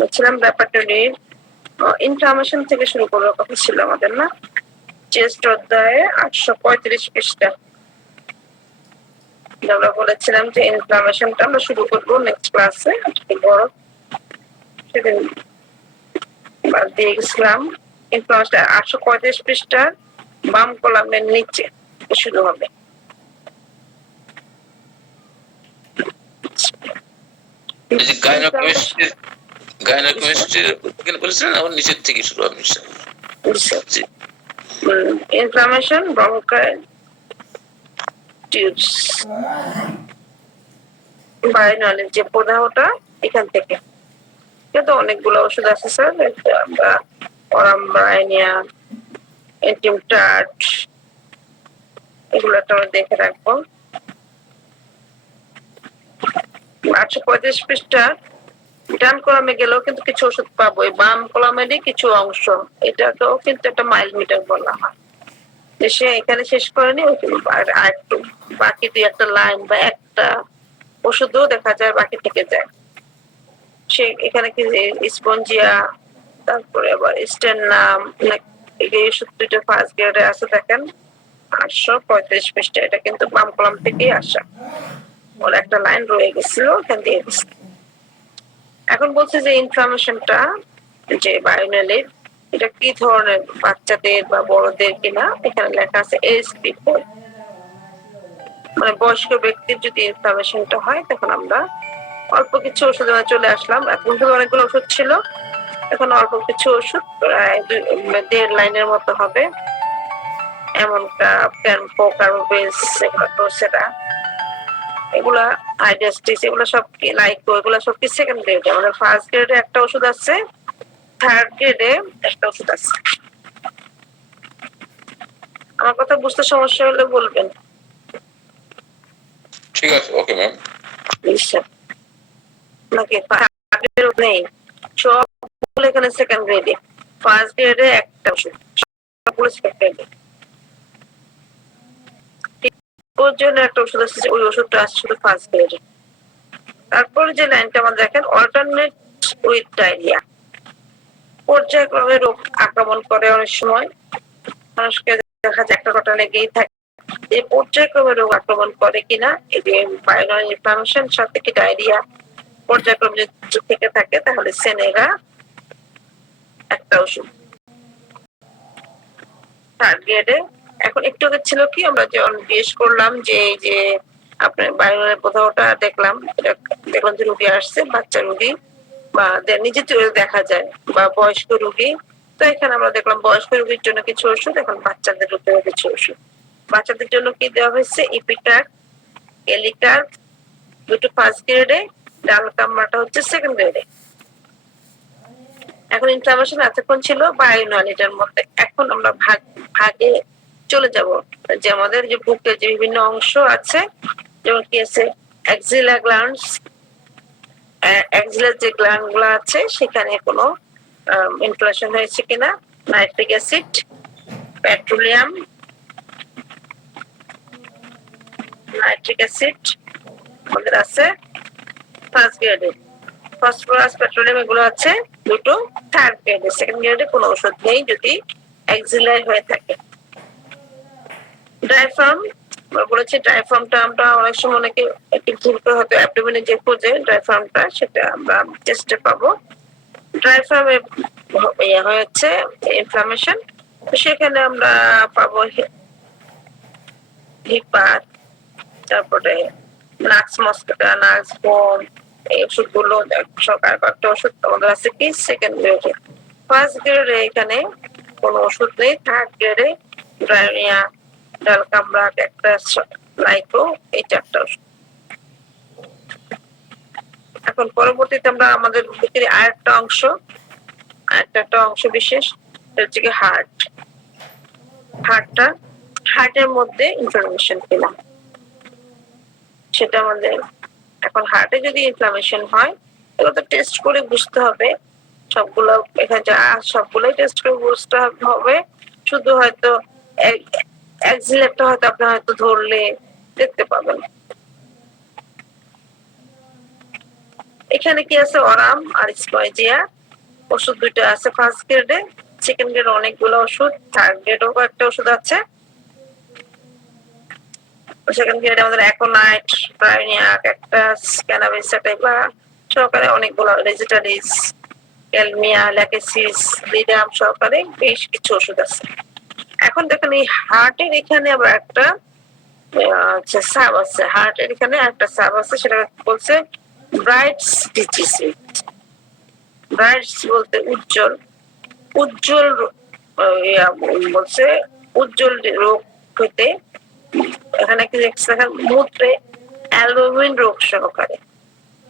বলছিলাম ব্যাপারটা ইনফ্লামেশন থেকে শুরু করার কথা ছিল আমাদের, না? চেস্ট অধ্যায়ে 835 পৃষ্ঠা আমরা বলেছিলাম যে ইনফ্লামেশনটা আমরা শুরু করবো নেক্সট ক্লাসে। বড় সেদিন বাদ দিয়ে গেছিলাম। ইনফ্লামেশন 835 পৃষ্ঠার বাম কলামের নিচে শুরু হবে। নিচের থেকে শুরু হবে। ইনফ্লামেশন ব্রঙ্কাইল টিউবস বায়োনালের যে প্রদাহটা এখান থেকে। কিন্তু অনেকগুলো ওষুধ আছে স্যার, আমরা অরামব্রাইনিয়া, এন্টিমটাট, এগুলো একটা দেখে রাখবো। 835 পৃষ্ঠা ডান কলামে গেলেও কিন্তু কিছু ওষুধ পাবো, এই বাম কলামেরই কিছু অংশ, এটাকেও কিন্তু একটা মাইল মিটার বলা হয়। সে এখানে শেষ করেনি, আর একটু বাকি দুই একটা লাইন বা একটা ওষুধও দেখা যায় বাকি থেকে যায়। সে এখানে কি স্পঞ্জিয়া, তারপরে আবার স্টেনাম, এই ওষুধ দুইটা ফার্স্ট গ্রেডে আছে দেখেন 835 পৃষ্ঠা। এটা কিন্তু বাম কলাম থেকেই আসা, ওর একটা লাইন রয়ে গেছিল এখান দিয়ে দিচ্ছে। এখন বলছে যে ইনফ্লামেশনটা যে বায়োনালের, এটা কি ধরনের, বাচ্চাদের বা বড়দের কিনা। এখানে লেখা আছে এজ পিপল, মানে বয়স্ক ব্যক্তির যদি ইনফ্লামেশনটা হয় তখন আমরা অল্প কিছু ওষুধ চলে আসলাম। এখন তো অনেকগুলো ওষুধ ছিল, এখন অল্প কিছু ওষুধ প্রায় 1.5 লাইনের মতো হবে। এমনটা প্যানপো, কার্বোবেস, সেটা এগুলা আইডাস্টিস, এগুলো সব কি লাইকো, এগুলো সব কি সেকেন্ড গ্রেডে। আমাদের ফার্স্ট গ্রেডে একটা ওষুধ আছে, থার্ড গ্রেডে একটা ওষুধ আছে। আমার কথা বুঝতে সমস্যা হলে বলবেন। ঠিক আছে, ওকে ম্যাম। নাকি নেই, সবগুলো এখানে সেকেন্ড গ্রেডে। ফার্স্ট গ্রেডে একটা ওষুধ, সবগুলো সেকেন্ড গ্রেডে। ওর জন্য একটা ওষুধ আছে, ওই ওষুধটা আছে শুধু ফার্স্ট গ্রেডে। তারপর যে লাইনটা আমাদের দেখেন, অল্টারনেট উইথ ডায়রিয়া, পর্যায়ক্রমে রোগ আক্রমণ করে। অনেক সময় মানুষকে দেখা যায় একটা ঘটনা লেগেই থাকে, এই পর্যায়ক্রমে রোগ আক্রমণ করে কিনা। এই যে বায়োনাল ইনফ্লামেশন সাথে কি ডায়রিয়া পর্যায়ক্রমে থেকে থাকে, তাহলে সেনেগা একটা ওষুধ থার্ড গ্রেডে। এখন একটু আগে ছিল কি, আমরা যখন জিজ্ঞেস করলাম যে এই যে আপনার বায়োনালের প্রদাহটা দেখলাম যে রোগী আসছে, বাচ্চা রোগী বা নিজে দেখা যায়, বা বয়স্ক রোগী। তো এখানে আমরা দেখলাম বয়স্ক রোগীর জন্য কিছু ওষুধ, এখন বাচ্চাদের জন্য কিছু ওষুধ। বাচ্চাদের জন্য কি দেওয়া হয়েছে, ইপিটাক, এলিটার, দুটো ফার্স্ট গ্রেডে, ডালকামাটা হচ্ছে সেকেন্ড গ্রেডে। এখন ইনফ্লামেশন এতক্ষণ ছিল বায়োনাল এটার মধ্যে। এখন আমরা ভাগে চলে যাব, যে আমাদের যে বুকের যে বিভিন্ন অংশ আছে, যেমন কি আছে অ্যাক্সিলা গ্ল্যান্ডস, অ্যাক্সিলার যে গ্ল্যান্ড গুলো আছে সেখানে কোনো ইনফ্লামেশন হয়েছে কিনা। Nitric acid, petroleum, nitric acid আমাদের আছে ফার্স্ট গ্রেডে। ফসফরাস, পেট্রোলিয়াম এগুলো আছে দুটো থার্ড গ্রেডে। সেকেন্ড গ্রেডে কোনো ওষুধ নেই যদি অ্যাক্সিলার হয়ে থাকে। ডায়াফ্রাম বলেছে, ডায়াফ্রামটা আমরা অনেক সময় অনেকে একটু ভুল করে হয়তো অ্যাবডোমেনে যে খোঁজে ডায়াফ্রামটা, সেটা আমরা টেস্টে পাবো। ডায়াফ্রামে হয়েছে ইনফ্লামেশন, তো সেখানে আমরা পাবো হিপার, তারপরে নাক্স মস্কিটা, নাক্স বোম, এই ওষুধগুলো সরকার কয়েকটা ওষুধ আমাদের আছে কি সেকেন্ড গ্রেডে। ফার্স্ট গ্রেডে এখানে কোনো ওষুধ নেই। থার্ড গ্রেডে ডায়রিয়া, ডালকামরা, ক্যাকটাস, লাইকো, এই চারটা ওষুধ। এখন পরবর্তীতে আমরা আমাদের বুকের আরেকটা অংশ বিশেষ হচ্ছে কি হার্ট। হার্টের মধ্যে ইনফ্লামেশন কিনা সেটা আমাদের, এখন হার্টে যদি ইনফ্লামেশন হয় এগুলো তো টেস্ট করে বুঝতে হবে। সবগুলো এখানে যা সবগুলোই টেস্ট করে বুঝতে হবে। শুধু হয়তো অ্যাক্সিলারটা হয়তো আপনি হয়তো ধরলে দেখতে পাবেন। এখানে কি আছে, অরাম আর স্কোয়াজিয়া ওষুধ দুইটা আছে ফার্স্ট গ্রেডে, সেকেন্ড গ্রেড অনেকগুলো ওষুধ, থার্ড গ্রেডও কয়েকটা ওষুধ আছে। সেকেন্ড গ্রেডে আমাদের অ্যাকোনাইট, প্রাইনিয়াক, ক্যাকটাস, ক্যানাবিস বা সহকারে অনেকগুলো, রেজিটারিস, এলমিয়া, ল্যাকেসিস, লিডাম সহকারে বেশ কিছু ওষুধ আছে। এখন দেখেন এই হার্টের এখানে আবার একটা সাব আছে, হার্টের এখানে একটা সাব আছে, সেটা বলছে ব্রাইটস ডিজিজ। ব্রাইটস বলতে উজ্জ্বল, উজ্জ্বল বলছে উজ্জ্বল রোগ হইতে, এখানে কি দেখছে মূত্রে অ্যালবুমিন রোগ সহকারে,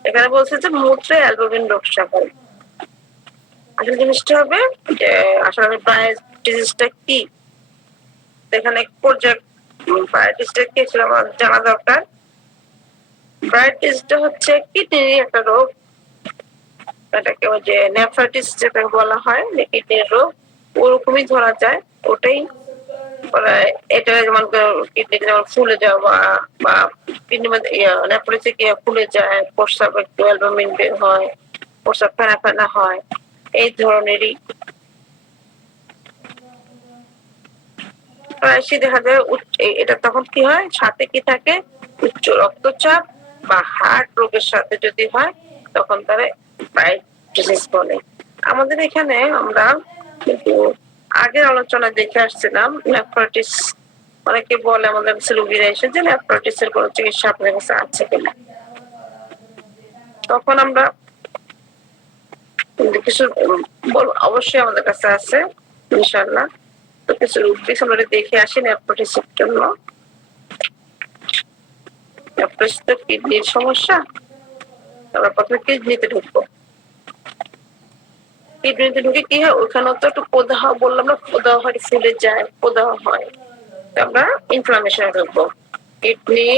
এখানে বলছে যে মূত্রে অ্যালবুমিন রোগ সহকারে। আসলে জিনিসটা হবে যে আসলে ব্রাইটস ডিজিজটা কি, এখানে পর্যায় ব্রাইট ডিজিজটা কি ছিল আমার জানা দরকার। ব্রাইট ডিজিজটা হচ্ছে কিডনির একটা রোগ, এটাকে ওই যে নেফ্রাইটিস যেটা বলা হয়, কিডনির রোগ ওরকমই ধরা যায়। ওটাই এটা যেমন কিডনি যেমন ফুলে যাওয়া বা কিডনি নেফ্রাইটিস ফুলে যায়, প্রস্রাব একটু অ্যালবুমিন বের হয়, প্রস্রাব ফেনা ফেনা হয়, এই ধরনেরই। প্রায়শই দেখা যায় এটা তখন কি হয়, সাথে কি থাকে, উচ্চ রক্তচাপ বা হার্ট রোগের সাথে যদি হয় তখন তারা ব্রাইট ডিজিজ বলে। আমাদের এখানে আমরা কিন্তু আগের আলোচনা দেখে আসছিলাম নেফ্রাইটিস, অনেকে বলে আমাদের রোগীরা এসে যে নেফ্রাইটিসের কোনো চিকিৎসা আপনার কাছে আছে কিনা, তখন আমরা কিছু অবশ্যই আমাদের কাছে আছে ইনশাআল্লাহ। তো কিছু রোগী আমরা দেখে আসি নেফ্রাইটিসের জন্য। নেফ্রাইটিস তো কিডনির সমস্যা, আমরা প্রথমে কিডনিতে ঢুকবো। কিডনিতে ঢুকে কি হয়, ওখানেও তো একটু প্রদাহ, বললাম না প্রদাহ হয়, ফুলে যায়, প্রদাহ হয়, আমরা ইনফ্লামেশনে ঢুকবো। কিডনি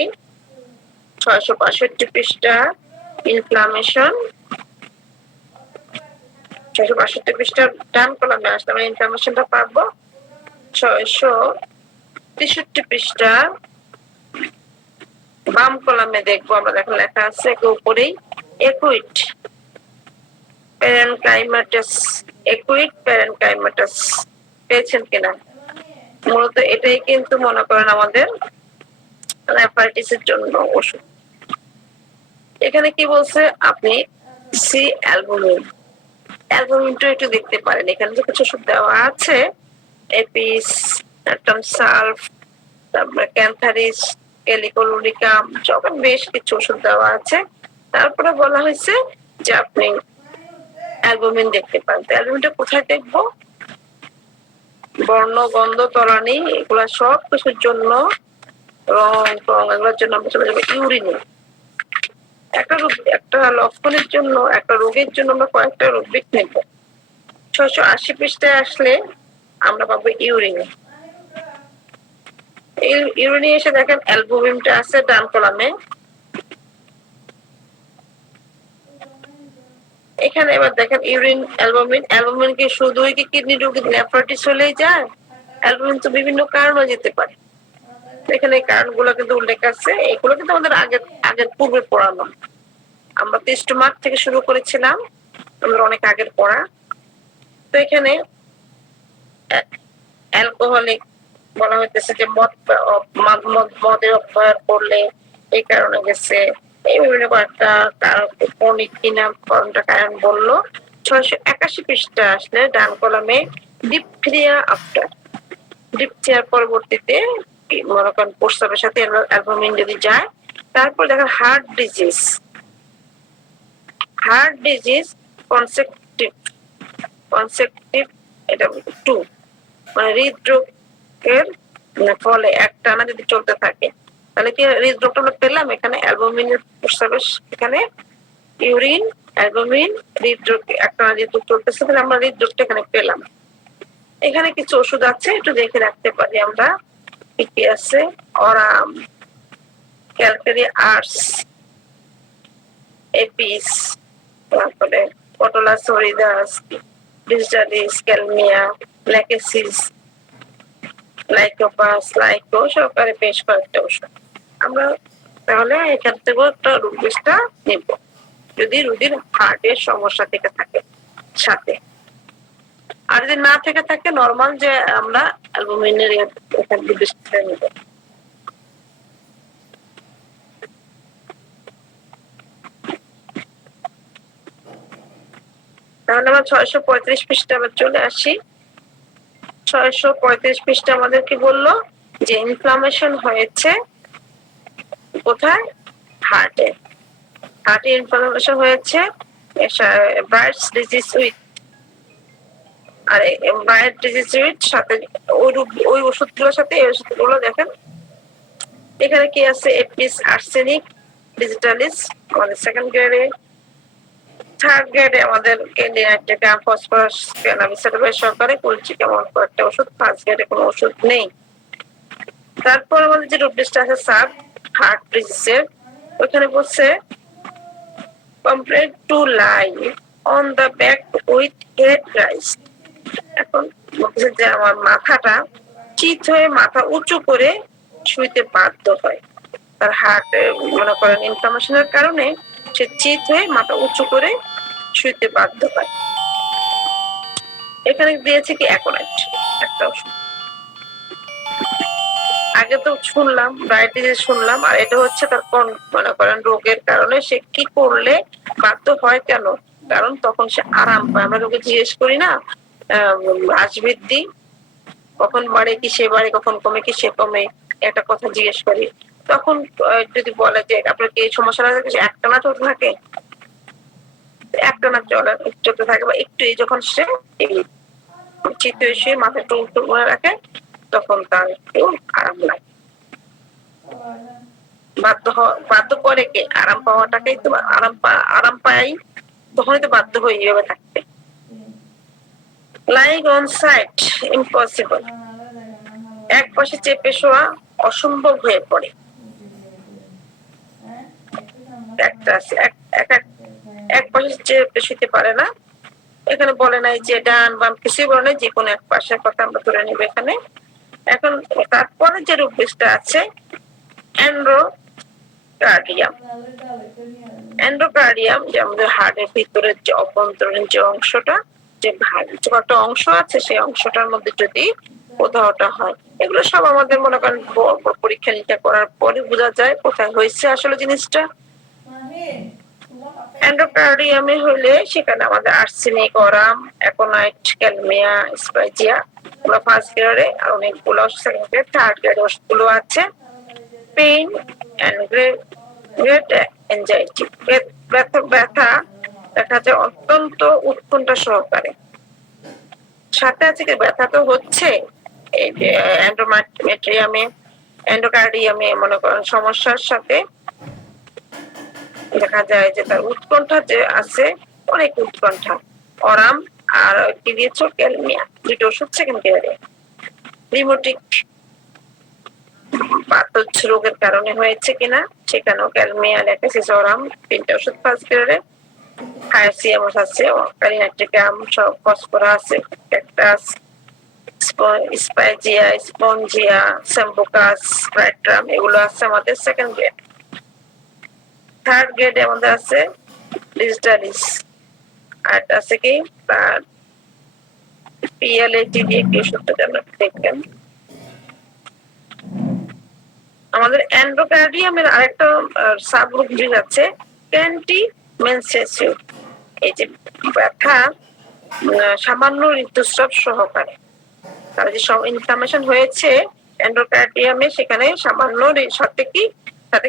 665 পৃষ্ঠা, ইনফ্লামেশন 665 পৃষ্ঠার ডান কলামে আসলে আমরা ইনফ্লামেশনটা পাবো। 663 পৃষ্ঠা বাম কলামে দেখবো আমরা, দেখেন লেখা আছে উপরেই একুইট প্যারেনকাইমাটাস, একুইট প্যারেনকাইমাটাস পেয়েছেন কিনা। মূলত এটাই কিন্তু মনে করেন আমাদের নেফ্রাইটিসের জন্য ওষুধ। এখানে কি বলছে, আপনি সি অ্যালবুমিন, অ্যালবুমিনটা একটু দেখতে পারেন, এখানে যে কিছু ওষুধ দেওয়া আছে, এপিস, সালফ, তারপরে ক্যান্থারিস, ক্যালিকোলুরিকাম, সব বেশ কিছু ওষুধ দেওয়া আছে। তারপরে বলা হয়েছে যে আপনি অ্যালবুমিন দেখতে পান। অ্যালবুমিনটা কোথায় দেখবো, বর্ণ, গন্ধ, তলানি, এগুলা সব কিছুর জন্য, রং টং এগুলোর জন্য আমরা চলে যাবো ইউরিনে। একটা লক্ষণের জন্য, একটা রোগের জন্য আমরা কয়েকটা রোগ নেব। 680 পৃষ্ঠায় আসলে আমরা পাবো ইউরিনে। ইউরিনে এসে দেখেন অ্যালবুমিনটা আছে ডান কলামে। এখানে এবার দেখেন ইউরিন, অ্যালবুমিন, অ্যালবুমিন কি শুধুই কি কিডনি রোগী নেফ্রাইটিস হলেই যায়? অ্যালবুমিন তো বিভিন্ন কারণে যেতে পারে, এখানে এই কারণগুলো কিন্তু উল্লেখ আছে। এগুলো কিন্তু আমাদের আগের পূর্বে পড়ানো, আমরা তো স্টোমাক থেকে শুরু করেছিলাম, আমাদের অনেক আগের পড়া। তো এখানে অ্যালকোহলিক বলা হইতেছে যে মদের অভ্যাস করলে এই কারণে গেছে, এই বিভিন্ন কয়েকটা কারণ, কিনা কারণটা কারণ বললো। 681 পৃষ্ঠা আসলে ডান কলামে ডিপথিরিয়া আফটার, ডিপথিরিয়ার পরবর্তীতে মনে করেন প্রস্রাবের সাথে অ্যালবুমিন যদি যায়। তারপর দেখেন হার্ট ডিজিজ, হার্ট ডিজিজ কনসেকটিভ এটা 2, মানে হৃদরোগের ফলে একটানা যদি চলতে থাকে, তাহলে কি হৃদরোগটা আমরা পেলাম। এখানে অ্যালবুমিনের প্রস্রাবের, এখানে ইউরিন, অ্যালবুমিন, হৃদরোগ একটানা যেহেতু চলতেছে, তাহলে আমরা হৃদরোগটা এখানে পেলাম। এখানে কিছু ওষুধ আছে, একটু দেখে রাখতে পারি আমরা কি কি আছে। অরাম, ক্যালকারি আর্টস, এপিস, তারপরে পটোলাস হরিদাস, ডিজিটালিস, ক্যালমিয়া, ল্যাকেসিস, লাইকোপাস, লাইকো সহকারে বেশ কয়েকটা ওষুধ। আমরা তাহলে এখান থেকে একটা রোগ লিস্টটা নিব। যদি রোগীর হার্টের সমস্যা থেকে থাকে সাথে। আর যদি না থেকে থাকে নরমাল যে আমরা অ্যালবুমিনের এখান থেকে নেব। তাহলে আমরা 635 পৃষ্ঠা আবার চলে আসি। 635 পৃষ্ঠা আমাদের কি বললো যে ইনফ্লামেশন হয়েছে কোথায়, হার্টে। হার্টে ইনফ্লামেশন হয়েছে ব্রাইটস ডিজিজ উইথ, আর ব্রাইট ডিজিজ উইথ সাথে ওই ওষুধগুলোর সাথে এই ওষুধগুলো দেখেন এখানে কি আছে, এপিস আর্সেনিক ডিজিটালিস আমাদের সেকেন্ড গ্রেডে, থার্ড গ্রেডে আমাদের ক্যান্ডিনাইট্রিকা ফসফরাস ক্যানাবিসাইড সরকারি কুলচিক এমন কয়েকটা ওষুধ, ফার্স্ট গ্রেডে কোনো ওষুধ নেই। তারপর আমাদের যে রুটলিস্ট আছে সাব হার্ট ডিজিজের, ওখানে বলছে complain to lie on the back with head rise. এখন বলছে যে আমার মাথাটা চিত হয়ে মাথা উঁচু করে শুইতে বাধ্য হয়, তার হার্ট মনে করেন ইনফ্লামেশনের কারণে সে চিত হয়ে মাথা উঁচু করে শুইতে বাধ্য হয়। এখানে দিয়েছে কি অ্যাকোনাইট একটা ওষুধ, আগে তো শুনলাম ডায়াবেটিস শুনলাম, আর এটা হচ্ছে তার কোন মনে করেন রোগের কারণে সে কি করলে বাধ্য হয় কেন, কারণ তখন সে আরাম পায়। আমরা রোগী জিজ্ঞেস করি না রাজবৃদ্ধি কখন বাড়ে কি সে বাড়ে, কখন কমে কি সে কমে, একটা কথা জিজ্ঞেস করি, তখন যদি বলে যে আপনার কি এই সমস্যাটা একটানা চলতে থাকে, একটানা চলতে থাকে বা একটু যখন সে চিত্ত এসে মাথা একটু উল্টো করে রাখে তখন তার একটু আরাম লাগে। বাধ্য করে কে, আরাম পাওয়াটাকেই তো আরাম পাই, তখনই তো বাধ্য হয়ে এইভাবে থাকতে। লাইং অন সাইড ইম্পসিবল, এক পাশে চেপে শোয়া অসম্ভব হয়ে পড়ে। একটা আছে এক পাশে চেপে শুতে পারে না, এখানে বলে নাই যে ডান বাম কিছুই বলে নাই, যে কোনো এক পাশের কথা আমরা ধরে নিব এখানে। এখন তারপরে যে রূপটা আছে এন্ড্রোকার্ডিয়াম। এন্ড্রোকার্ডিয়াম যে আমাদের হার্টের ভিতরের যে অভ্যন্তরীণ যে অংশটা, যে একটা অংশ আছে সেই অংশটার মধ্যে যদি কোথাওটা হয়, এগুলো সব আমাদের মনে করেন পরীক্ষা নিরীক্ষা করার পরে বোঝা যায় কোথায় হয়েছে আসলে জিনিসটা। এন্ডোকার্ডিয়ামে হলে সেখানে আমাদের আর্সেনিক, অরাম, অ্যাকোনাইট, ক্যালমিয়া, স্পাইজিয়া গুলো ফার্স্ট গ্রেডে, আর অনেকগুলো সেকেন্ড গ্রেড, থার্ড গ্রেড ওষুধগুলো আছে। পেইন এন্ড গ্রেট এনজাইটি, ব্যথা দেখা যায় অত্যন্ত উৎকণ্ঠা সহকারে, সাথে আছে কি ব্যথা তো হচ্ছে এই যে এন্ডোকার্ডিয়ামে মনে করেন সমস্যার সাথে দেখা যায় যে তার উৎকণ্ঠা যে আছে অনেক উৎকণ্ঠা। অরাম আর কি দিয়েছ ক্যালমিয়া, দুটো ওষুধ সেকেন্ড গ্রেডে। রিমোটিক বাতজ রোগের কারণে হয়েছে কিনা সেখানেও ক্যালমিয়া, ল্যাকেসিস, অরাম তিনটা ওষুধ ফার্স্ট গ্রেডে। হায়াসিয়ামস আছে, ক্যালিনাইট্রিকাম, সব ফসফরাস আছে, ক্যাকটাস, স্পাইজিয়া, স্পঞ্জিয়া, স্যাম্বুকাস, ব্রাইট্রাম এগুলো আছে আমাদের সেকেন্ড গ্রেড। থার্ড গ্রেডে আমাদের আছে ডিজিটালিস, আর আছে কি পিএলএটি দিয়ে কি ওষুধটা দেখবেন। আমাদের এন্ডোকার্ডিয়ামের আরেকটা সাবগ্রুপ আছে ক্যান্টিমেনসেসিউ, এই যে ব্যথা সামান্য ঋতুস্রাব সহকারে, তার যে সব ইনফ্লামেশন হয়েছে এন্ডোকার্ডিয়ামে সেখানে সামান্য সাথে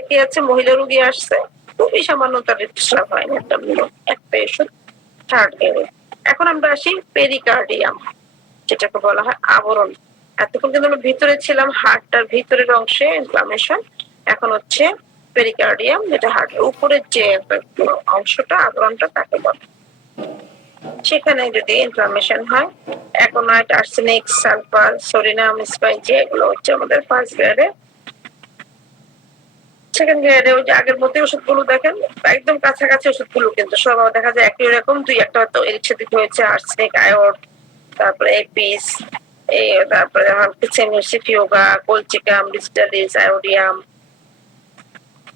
কি আছে, মহিলা রোগী আসছে খুবই সামান্য তার ঋতুস্রাব হয় না, একটা ওষুধ থার্ড গ্রেডে। এখন আমরা আসি পেরিকার্ডিয়াম, যেটাকে বলা হয় আবরণ। এতক্ষণ কিন্তু আমরা ভিতরে ছিলাম, হার্টটার ভিতরের অংশে ইনফ্লামেশন, এখন হচ্ছে পেরিকার্ডিয়াম, যেটা হার্টের উপরের যে অংশটা আবরণটা তাকে বলে। সেখানে যদি ইনফ্লামেশন হয়, অ্যাকোনাইট, আর্সেনিক, সালফার, সোডিয়াম, স্পাইজিয়া এগুলো হচ্ছে আমাদের ফার্স্ট গ্রেডে। সেকেন্ড গ্রেডে ওই যে আগের মধ্যে ওষুধগুলো দেখেন একদম কাছাকাছি ওষুধগুলো, কিন্তু সব দেখা যায় একই রকম, দুই একটা হয়তো এর সাথে হয়েছে আর্সেনিক, আয়োড, তারপরে এপিস, তারপরে সিফিওগা, কলচিকাম, ডিজিটালিস, আয়োডিয়াম,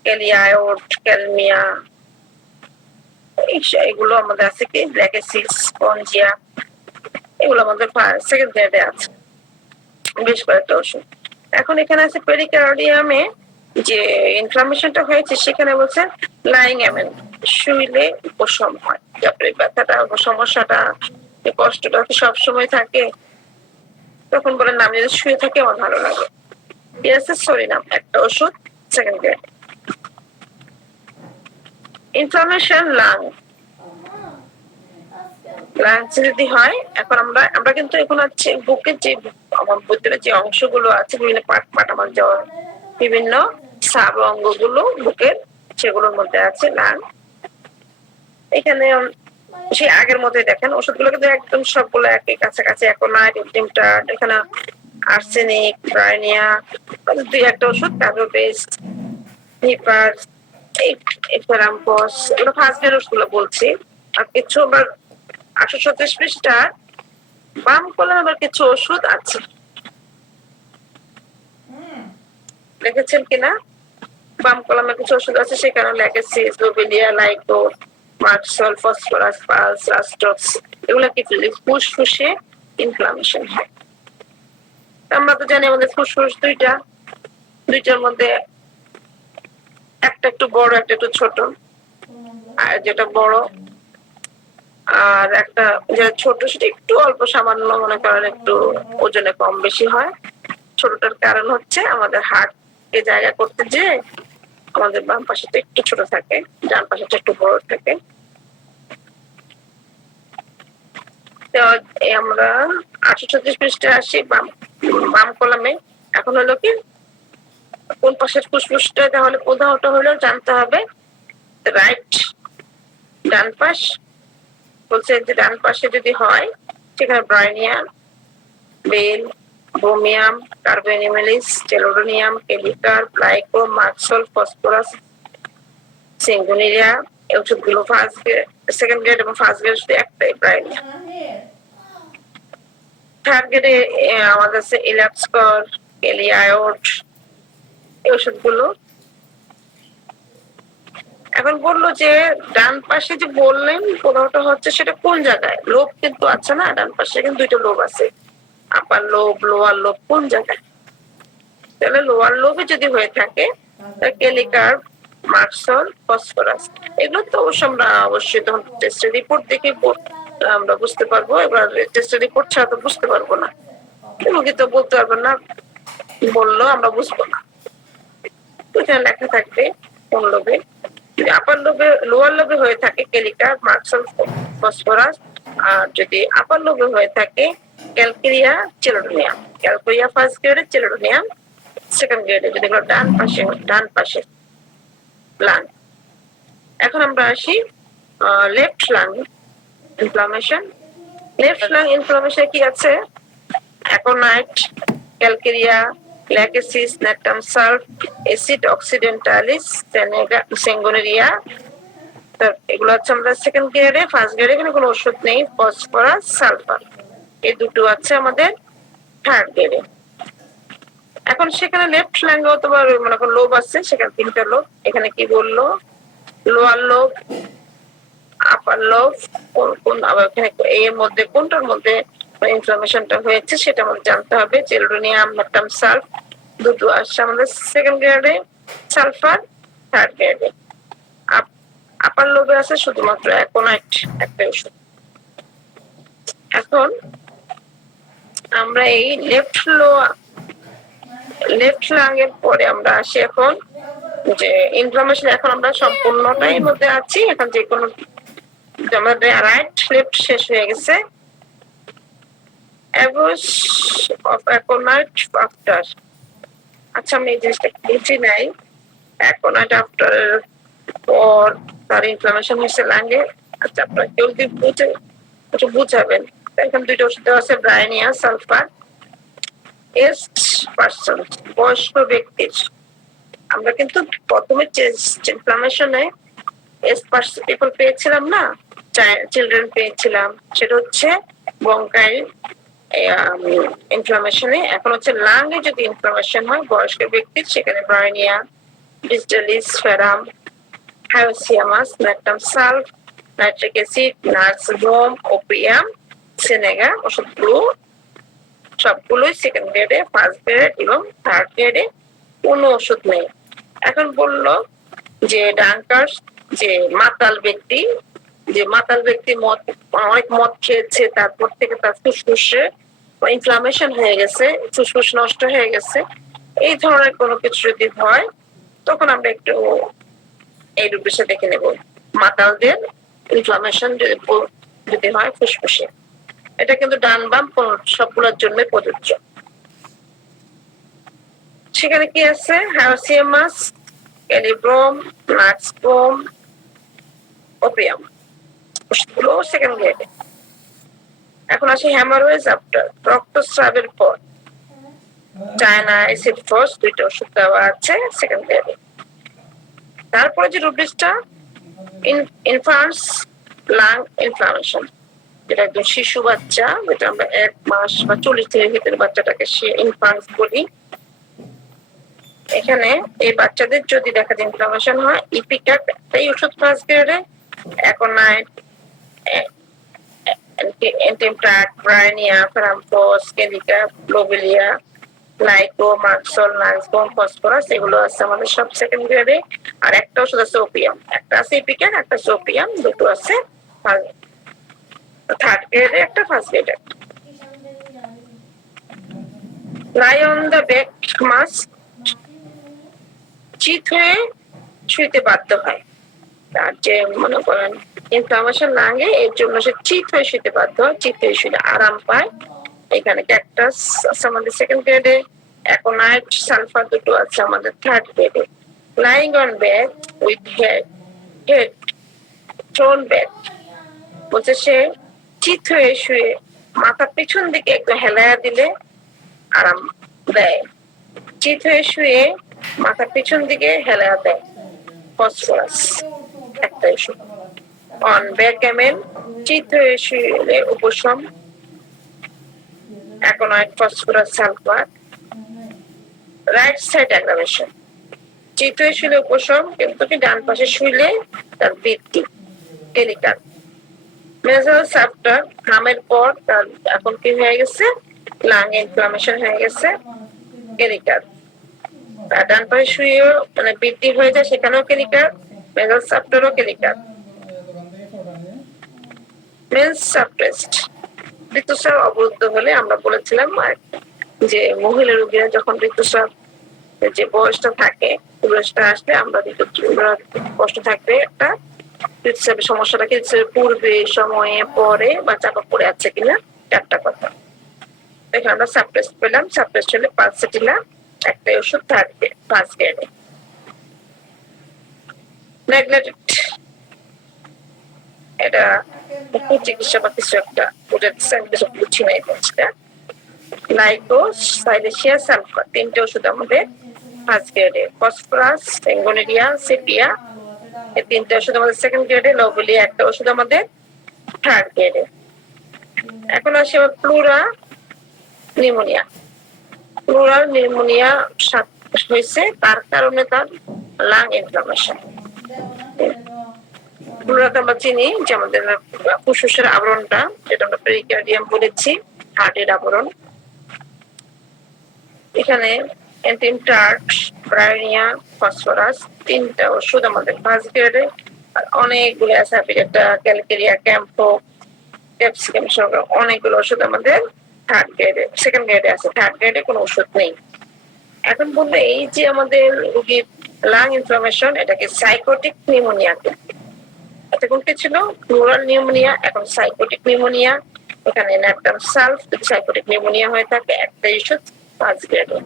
ক্যালিয়ায়োড, ক্যালমিয়া, এগুলো আমাদের আছে কি ল্যাকেসিস, স্পঞ্জিয়া, এগুলো আমাদের সেকেন্ড গ্রেডে আছে বেশ কয়েকটা ওষুধ। এখন এখানে আছে পেরিকার্ডিয়ামে যে ইনফ্লামেশনটা হয়েছে সেখানে বলছে লাইং এমেন্ট, শুইলে উপশম হয়। তারপরে ব্যথাটা সমস্যাটা কষ্টটা কি সবসময় থাকে, তখন বলেন আমি যদি শুয়ে থাকি আমার ভালো লাগে। সরিনাম একটা ওষুধ সেকেন্ড গ্রেড। ইনফ্লামেশন লাংস যদি হয়, এখন আমরা কিন্তু এখন হচ্ছে বুকের যে আমার ভিতরে যে অংশগুলো আছে বিভিন্ন পার্ট পার্ট আমার যাওয়ার বিভিন্ন সাব অঙ্গগুলো বুকের, সেগুলোর মধ্যে আছে লাং। এখানে সেই আগের মতোই দেখেন ওষুধগুলো কিন্তু একদম সবগুলো একই কাছাকাছি। অ্যাকোনাইট, ইমটিমটাট, এখানে আর্সেনিক, ব্রাইনিয়া, দুই একটা ওষুধ কার্বোবেস, হিপার, এই ফেরাম্পস, এগুলো ফার্স্ট এর ওষুধগুলো বলছি। আর কিছু আবার 837 পৃষ্ঠা বাম কলামে আবার কিছু ওষুধ আছে, দেখেছেন কিনা? বাম কলামে কিছু ওষুধ আছে, সেখানে Lachesis, lobelia, লাইকো, merc sol, phosphorus, pulse, রাস্টক্স, এগুলো কি ফুসফুসে ইনফ্লামেশন হয়। আমরা তো জানি আমাদের ফুসফুস দুইটার মধ্যে একটা একটু বড় একটা একটু ছোট, আর যেটা বড় আর একটা যেটা ছোট সেটা একটু অল্প সামান্য মনে করেন একটু ওজনে কম বেশি হয়। ছোটটার কারণ হচ্ছে আমাদের হার্টকে জায়গা করতে যে আমাদের বাম পাশেটা একটু ছোট থাকে, ডান পাশেটা একটু বড় থাকে। তো আমরা 836 পৃষ্ঠায় আসি বাম কলামে। এখন হলো কি কোন পাশের ফুসফুসটা, তাহলে উদাহরণটা হলো জানতে হবে রাইট, ডান পাশ। বলছে যে ডান পাশে যদি হয় সেখানে ব্রাইনিয়া, বেল, ব্রোমিয়াম, কার্বোনিমেলিস, টেলোডোনিয়াম, কেলিকার, প্লাইকো, মার্কসল, ফসফরাস, সিঙ্গুনিরিয়া, এই ওষুধগুলো ফার্স্ট গ্রেড, সেকেন্ড গ্রেড এবং ফার্স্ট গ্রেড শুধু একটাই ব্রাইনিয়া। থার্ড গ্রেডে আমাদের আছে ইলাপসকর, কেলিয়ায়োড, এই ওষুধগুলো। এখন বললো যে ডান পাশে যে বললেন কোথাওটা হচ্ছে সেটা কোন জায়গায়, লোভ কিন্তু আছে না ডান পাশে, কিন্তু দুইটা লোভ আছে, আপার লোভ, লোয়ার লোভ, কোন জায়গায়? তাহলে লোয়ার লোভে যদি হয়ে থাকে কেলিকার, মার্কসল, ফসফরাস, এগুলো তো অবশ্য আমরা অবশ্যই তখন টেস্টের রিপোর্ট দেখে আমরা বুঝতে পারবো। এবার টেস্টের রিপোর্ট ছাড়া তো বুঝতে পারবো না, রোগী তো বলতে পারবেন না, বললো আমরা বুঝবো না। ওইখানে লেখা থাকবে কোন লোভে। যদি আপার লোভে লোয়ার লোভে হয়ে থাকে কেলিকার, মার্কসল, ফসফরাস, আর যদি আপার লোভে হয়ে থাকে ক্যালকেরিয়া, চেলোডোনিয়াম। ক্যালকেরিয়া ফার্স্ট গ্রেডে, চেলোডোনিয়াম সেকেন্ড গ্রেডে, যদি ডান পাশে লাং। এখন আমরা আসি left lung inflammation. Left lung inflammation কি আছে? Aconite, calcarea, lachesis, natrum sulph, acid occidentalis, sanguinaria. এগুলো হচ্ছে আমরা সেকেন্ড গ্রেডে। ফার্স্ট গ্রেডে এখানে কোনো ওষুধ নেই। ফসফরাস, সালফার, এই দুটো আছে আমাদের থার্ড গ্রেডে। এখন সেখানে লেফট ফ্ল্যাঙ্গে অথবা মনে করো লোভ আছে, সেখানে তিনটা লোভ। এখানে কি বললো? লোয়ার লোভ, আপার লোভ, কোন আবার এখানে এর মধ্যে কোনটার মধ্যে ইনফ্লামেশনটা হয়েছে সেটা আমাদের জানতে হবে। চেলোডোনিয়াম, ন্যাট্রাম সালফ দুটো আসছে আমাদের সেকেন্ড গ্রেডে, সালফার থার্ড গ্রেডে। আপার লোভে আছে শুধুমাত্র অ্যাকোনাইট একটা ওষুধ। এখন আমরা এই লেফট লাং এর পরে আমরা আসি এখন যে ইনফ্লামেশন। এখন আমরা সম্পূর্ণটাই মধ্যে আছি, এখন যে কোনো আমাদের রাইট লেফট শেষ হয়ে গেছে। অ্যাবস অফ অ্যাকোনাইট আফটার, আচ্ছা আমি এই জিনিসটা বুঝি নাই। অ্যাকোনাইট আফটার পর তার ইনফ্লামেশন হয়েছে লাঙ্গে। আচ্ছা আপনারা কেউ যদি বুঝাবেন। এখন দুইটা ওষুধ দেওয়া আছে, ব্রাইনিয়া, সালফার। এস্ট পার্সন, বয়স্ক ব্যক্তির। আমরা কিন্তু প্রথমে চেস্ট ইনফ্লামেশনে এস্ট পার্সন পিপল পেয়েছিলাম না, চিলড্রেন পেয়েছিলাম, সেটা হচ্ছে ব্রঙ্কাইল ইনফ্লামেশনে। এখন হচ্ছে লাংয়ে যদি ইনফ্লামেশন হয় বয়স্ক ব্যক্তির, সেখানে ব্রাইনিয়া, ডিসডালিস, ferrum, hyoscyamus, natrum sulph, nitric acid, নার্সব্রোম, ওপিয়াম, সেনেগা ওষুধগুলো সবগুলোই সেকেন্ড গ্রেডে, ফার্স্ট গ্রেড এবং থার্ড গ্রেডে কোনো ওষুধ নেই। এখন বললো যে ডাঙ্কার্স, যে মাতাল ব্যক্তি, মদ, অনেক মদ খেয়েছে, তারপর থেকে তার ফুসফুসে ইনফ্লামেশন হয়ে গেছে, ফুসফুস নষ্ট হয়ে গেছে, এই ধরনের কোনো কিছু যদি হয় তখন আমরা একটু এই রূপে দেখে নেব। মাতালদের ইনফ্লামেশন যদি হয় ফুসফুসে, এটা কিন্তু ডান বাম সবগুলোর জন্য প্রযোজ্য। সেখানে কি আছে? হাইসিয়ামাস, ক্যালিব্রোম, নাক্সব্রোম, ওপিয়াম ওষুধগুলো সেকেন্ড গ্রেডে। এখন আসি হ্যামারোয়েজ আফটার, রক্তস্রাবের পর চায়না অ্যাসিড ফস, দুইটা ওষুধ দেওয়া আছে সেকেন্ড গ্রেডে। তারপরে যে রুব্রিক্সটা, ইনফান্টস লাং ইনফ্লামেশন, যেটা একদম শিশু বাচ্চা, যেটা আমরা 1 মাস বা 40 দিনের ভিতরে বাচ্চাটাকে সে ইনফান্টস বলি। এখানে এই বাচ্চাদের যদি দেখা যায় ইনফ্লামেশন হয়, ইপিক্যাক এই ওষুধ ফার্স্ট গ্রেডে, অ্যাকোনাইট, এন্টিমট্রাক, ব্রাইনিয়া, ফেরামফোস, কেলিকা, লোবেলিয়া, লাইকো, মার্কসল, নাক্সব্রোম, ফসফরাস, এগুলো আছে আমাদের সব সেকেন্ড গ্রেডে। আর একটা ওষুধ আছে ওপিয়াম, একটা আছে ইপিক্যাক, একটা আছে ওপিয়াম, দুটো আছে থার্ড গ্রেডে, একটা ফার্স্ট গ্রেডে। লাই অন দ্য ব্যাক মাস, চিত হয়ে শুইতে বাধ্য হয়। তার যে মনে করেন ইনফ্লামেশন লাগে, এর জন্য সে চিত হয়ে শুইতে বাধ্য হয়, চিত হয়ে শুইলে আরাম পায়। এখানে ক্যাকটাস আছে আমাদের সেকেন্ড গ্রেডে, অ্যাকোনাইট, সালফার দুটো আছে আমাদের থার্ড গ্রেডে। Lying on back with head thrown back, বলছে সে চিত হয়ে শুয়ে মাথা পিছন দিকে একটু হেলায়া দিলে আরাম দেয়। চিত হয়ে শুয়ে মাথা পিছন দিকে হেলায়া দেয় ফসফরাস, একটা ওষুধ। অন ব্যাকগ্যামেন, চিত হয়ে শুয়ে উপশম, aconite, phosphorus, sulphur. Right side aggravation, চিত হয়ে শুলে উপশম, কিন্তু কি ডান পাশে শুইলে তার বৃদ্ধি, কেলিকার। মেজালস আফটার, ঘামের পর তার এখন কি হয়ে গেছে? লাং ইনফ্লামেশন হয়ে গেছে, কেলিকার। ডান পাশে শুয়েও মানে বৃদ্ধি হয়ে যায়, সেখানেও কেলিকার, মেজালস আফটারও কেলিকার। মেন্স সাপ্রেসড, ঋতুস্রাব অবরুদ্ধ হলে আমরা বলেছিলাম যে মহিলা রোগীরা যখন ঋতুস্রাব যে বয়সটা থাকে, বয়সটা আসলে আমরা কষ্ট থাকবে একটা ঋতুস্রাবের সমস্যাটাকে পূর্বে, সময়ে, পরে বা চাপা পড়ে আছে কিনা, চারটা কথা। এখানে আমরা সাপ্রেসড পেলাম, সাপ্রেসড হলে পালসেটিলা, একটা ওষুধ থাকবে ফার্স্ট গ্রেডে। নেগলেক্টেড, এটা চিকিৎসা বা কিছু একটা বুঝছি না এই জিনিসটা। লাইকো, সাইলেশিয়া, সালফার, তিনটে ওষুধ আমাদের ফার্স্ট গ্রেডে। ফসফরাস, সেঙ্গোনেরিয়া, সেপিয়া, এই তিনটে ওষুধ আমাদের সেকেন্ড গ্রেডে। লোবেলিয়া একটা ওষুধ আমাদের থার্ড গ্রেডে। এখন আসি আমার প্লুরা নিউমোনিয়া। প্লুরাল নিউমোনিয়া হয়েছে, তার কারণে তার লাং ইনফ্লামেশন। প্লুরাকে আমরা চিনি যে আমাদের ফুসফুসের আবরণটা, যেটা আমরা পেরিকার্ডিয়াম বলেছি, হার্টের আবরণ। এখানে এন্টিমটার্ট, ব্রাইনিয়া, ফসফরাস, তিনটা ওষুধ আমাদের ফার্স্ট গ্রেডে। আর অনেকগুলো আছে, একটা ক্যালকেরিয়া, ক্যাম্পো, ক্যাপসিকাম, অনেকগুলো ওষুধ আমাদের থার্ড গ্রেডে, সেকেন্ড গ্রেডে আছে, থার্ড গ্রেডে কোনো ওষুধ নেই। এখন বলবো এই যে আমাদের রোগীর লাং ইনফ্লামেশন, এটাকে সাইকোটিক নিউমোনিয়া। এটা কোনটি ছিল? প্লুরাল নিউমোনিয়া, এখন সাইকোটিক নিউমোনিয়া। এখানে ন্যাপটাম সালফ, যদি সাইকোটিক নিউমোনিয়া হয়ে থাকে, একটা ওষুধ ফার্স্ট গ্রেডে।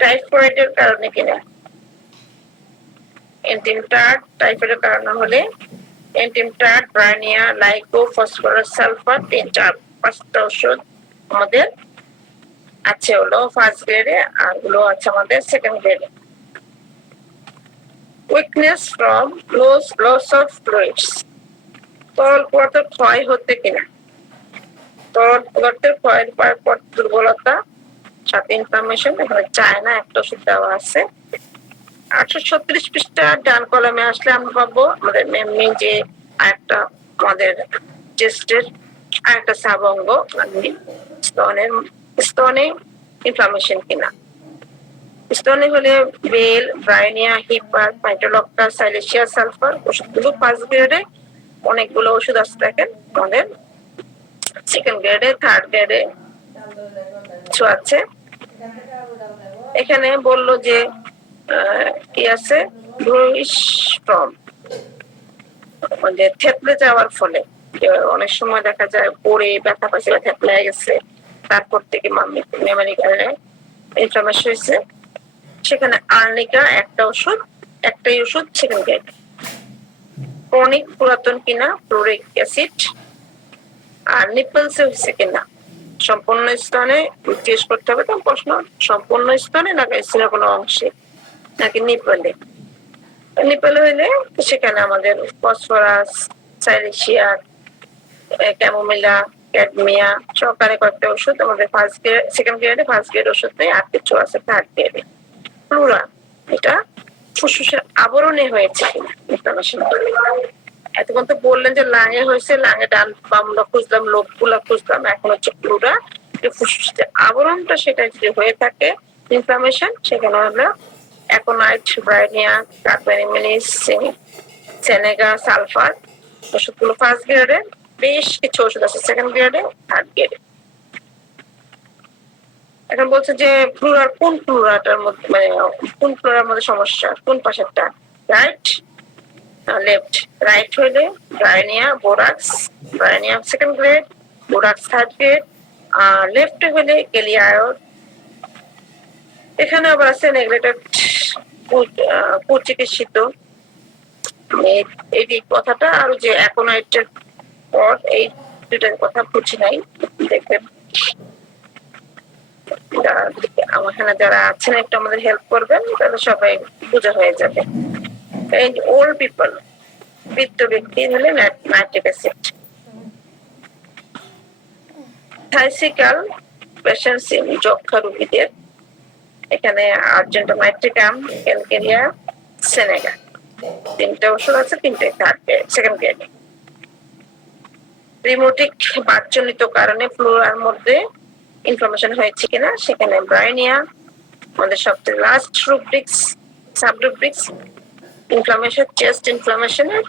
টাইফয়েডের কারণে কিনা, এন্টিমটার্ট, টাইফয়েডের কারণে হলে এন্টিমটার্ট, ব্রাইনিয়া, লাইকো, ফসফরাস, সালফার, 5টা ওষুধ আমাদের আছে হলো ফার্স্ট গ্রেডে, আর গুলো আছে আমাদের সেকেন্ড গ্রেডে। Weakness from loss of fluids, তরল পদার্থের ক্ষয় হতে কিনা, তরল পদার্থের ক্ষয়ের পর দুর্বলতা, সাথে ইনফ্লামেশন। এখানে চায়না একটা ওষুধ দেওয়া আছে। 836 পৃষ্ঠা ডান কলমে আসলে আমরা পাবো আমাদের মেমনি যে আরেকটা আমাদের চেস্টের আরেকটা সাব অঙ্গ স্তনের স্তনে ইনফ্লামেশন কিনা। স্তনে হলে বেল, ব্রাইনিয়া, হিপার, পাইটোলক্টা, সাইলেশিয়া, সালফার ওষুধগুলো ফার্স্ট গ্রেডে, অনেকগুলো ওষুধ আছে দেখেন আমাদের সেকেন্ড গ্রেডে, থার্ড গ্রেডে কিছু আছে। এখানে বললো যে কি আছে, ফ্রম যে থেতলে যাওয়ার ফলে অনেক সময় দেখা যায় পড়ে ব্যথা পাইছে বা থেতলে গেছে, তারপর থেকে মেমোরি কার্ডে ইনফ্লামেশন হয়েছে, সেখানে আর্নিকা একটা ওষুধ, একটাই ওষুধ সেকেন্ড গ্রেড। ক্রনিক পুরাতন কিনা, ফ্লোরিক অ্যাসিড। আর নিপলসে হয়েছে কিনা, সম্পূর্ণ স্তনে জিজ্ঞেস করতে হবে তো প্রশ্ন, সম্পূর্ণ স্তনে নাকি স্তনের কোনো অংশে নাকি নিপলে। নিপলে হইলে সেখানে আমাদের ফসফরাস, সাইলেশিয়া, ক্যামোমিলা, ক্যাডমিয়া সহকারে কয়েকটা ওষুধ আমাদের ফার্স্ট গ্রেড, সেকেন্ড গ্রেডে, ফার্স্ট গ্রেড ওষুধ নেই, আর কিছু আছে থার্ড গ্রেডে। ফ্লুরা এটা ফুসফুসের আবরণে হয়েছে কিনা ইনফ্লামেশন। এতক্ষণ তো বললেন যে লাঙে হয়েছে, লাঙে ডান বামলা খুঁজলাম, লোক গুলা খুঁজলাম, এখন হচ্ছে ফ্লুরা ফুসফুসের আবরণটা, সেটা যদি হয়ে থাকে ইনফ্লামেশন, সেখানে হলো অ্যাকোনাইট, ব্রাইনিয়া, কার্বানিমিনিস, সেনেগা, সালফার ওষুধগুলো ফার্স্ট গ্রেডে। বেশ কিছু ওষুধ আছে সেকেন্ড গ্রেডে, থার্ড গ্রেডে। এখন বলছে যে ফ্লুরার কোন ফ্লুরাটার মধ্যে, মানে কোন ফ্লুরার মধ্যে সমস্যা, কোন পাশেরটা, রাইট লেফট। রাইট হইলে bryonia, borax, bryonia second grade, borax third grade. আর লেফটে হলে গেলিয়ায়ড। এখানে আবার আছে নেগলেক্টেড, কুচিকিৎসিত, এই কথাটা আর যে অ্যাকোনাইটের পর, এই দুটার কথা বুঝি নাই, দেখবেন আমার এখানে যারা আছেন একটু আমাদের হেল্প করবেন, তাহলে সবাই বোঝা হয়ে যাবে। ওল্ড পিপল, বৃদ্ধ ব্যক্তি হলে নাইট্রিক অ্যাসিড। থাইসিকাল পেশেন্টস ইন যক্ষা রোগীদের, এখানে আর্জেন্টোনাইট্রিকাম, ক্যালকেরিয়া, সেনেগা, তিনটা ওষুধ আছে, তিনটে third grade, second grade. Rheumatic বাতজনিত কারণে ফ্লুরার মধ্যে ইনফ্লামেশন হয়েছে কিনা, সেখানে ব্রাইনিয়া আমাদের সবচেয়ে last rubrics, sub rubrics inflammation, chest ইনফ্লামেশনের।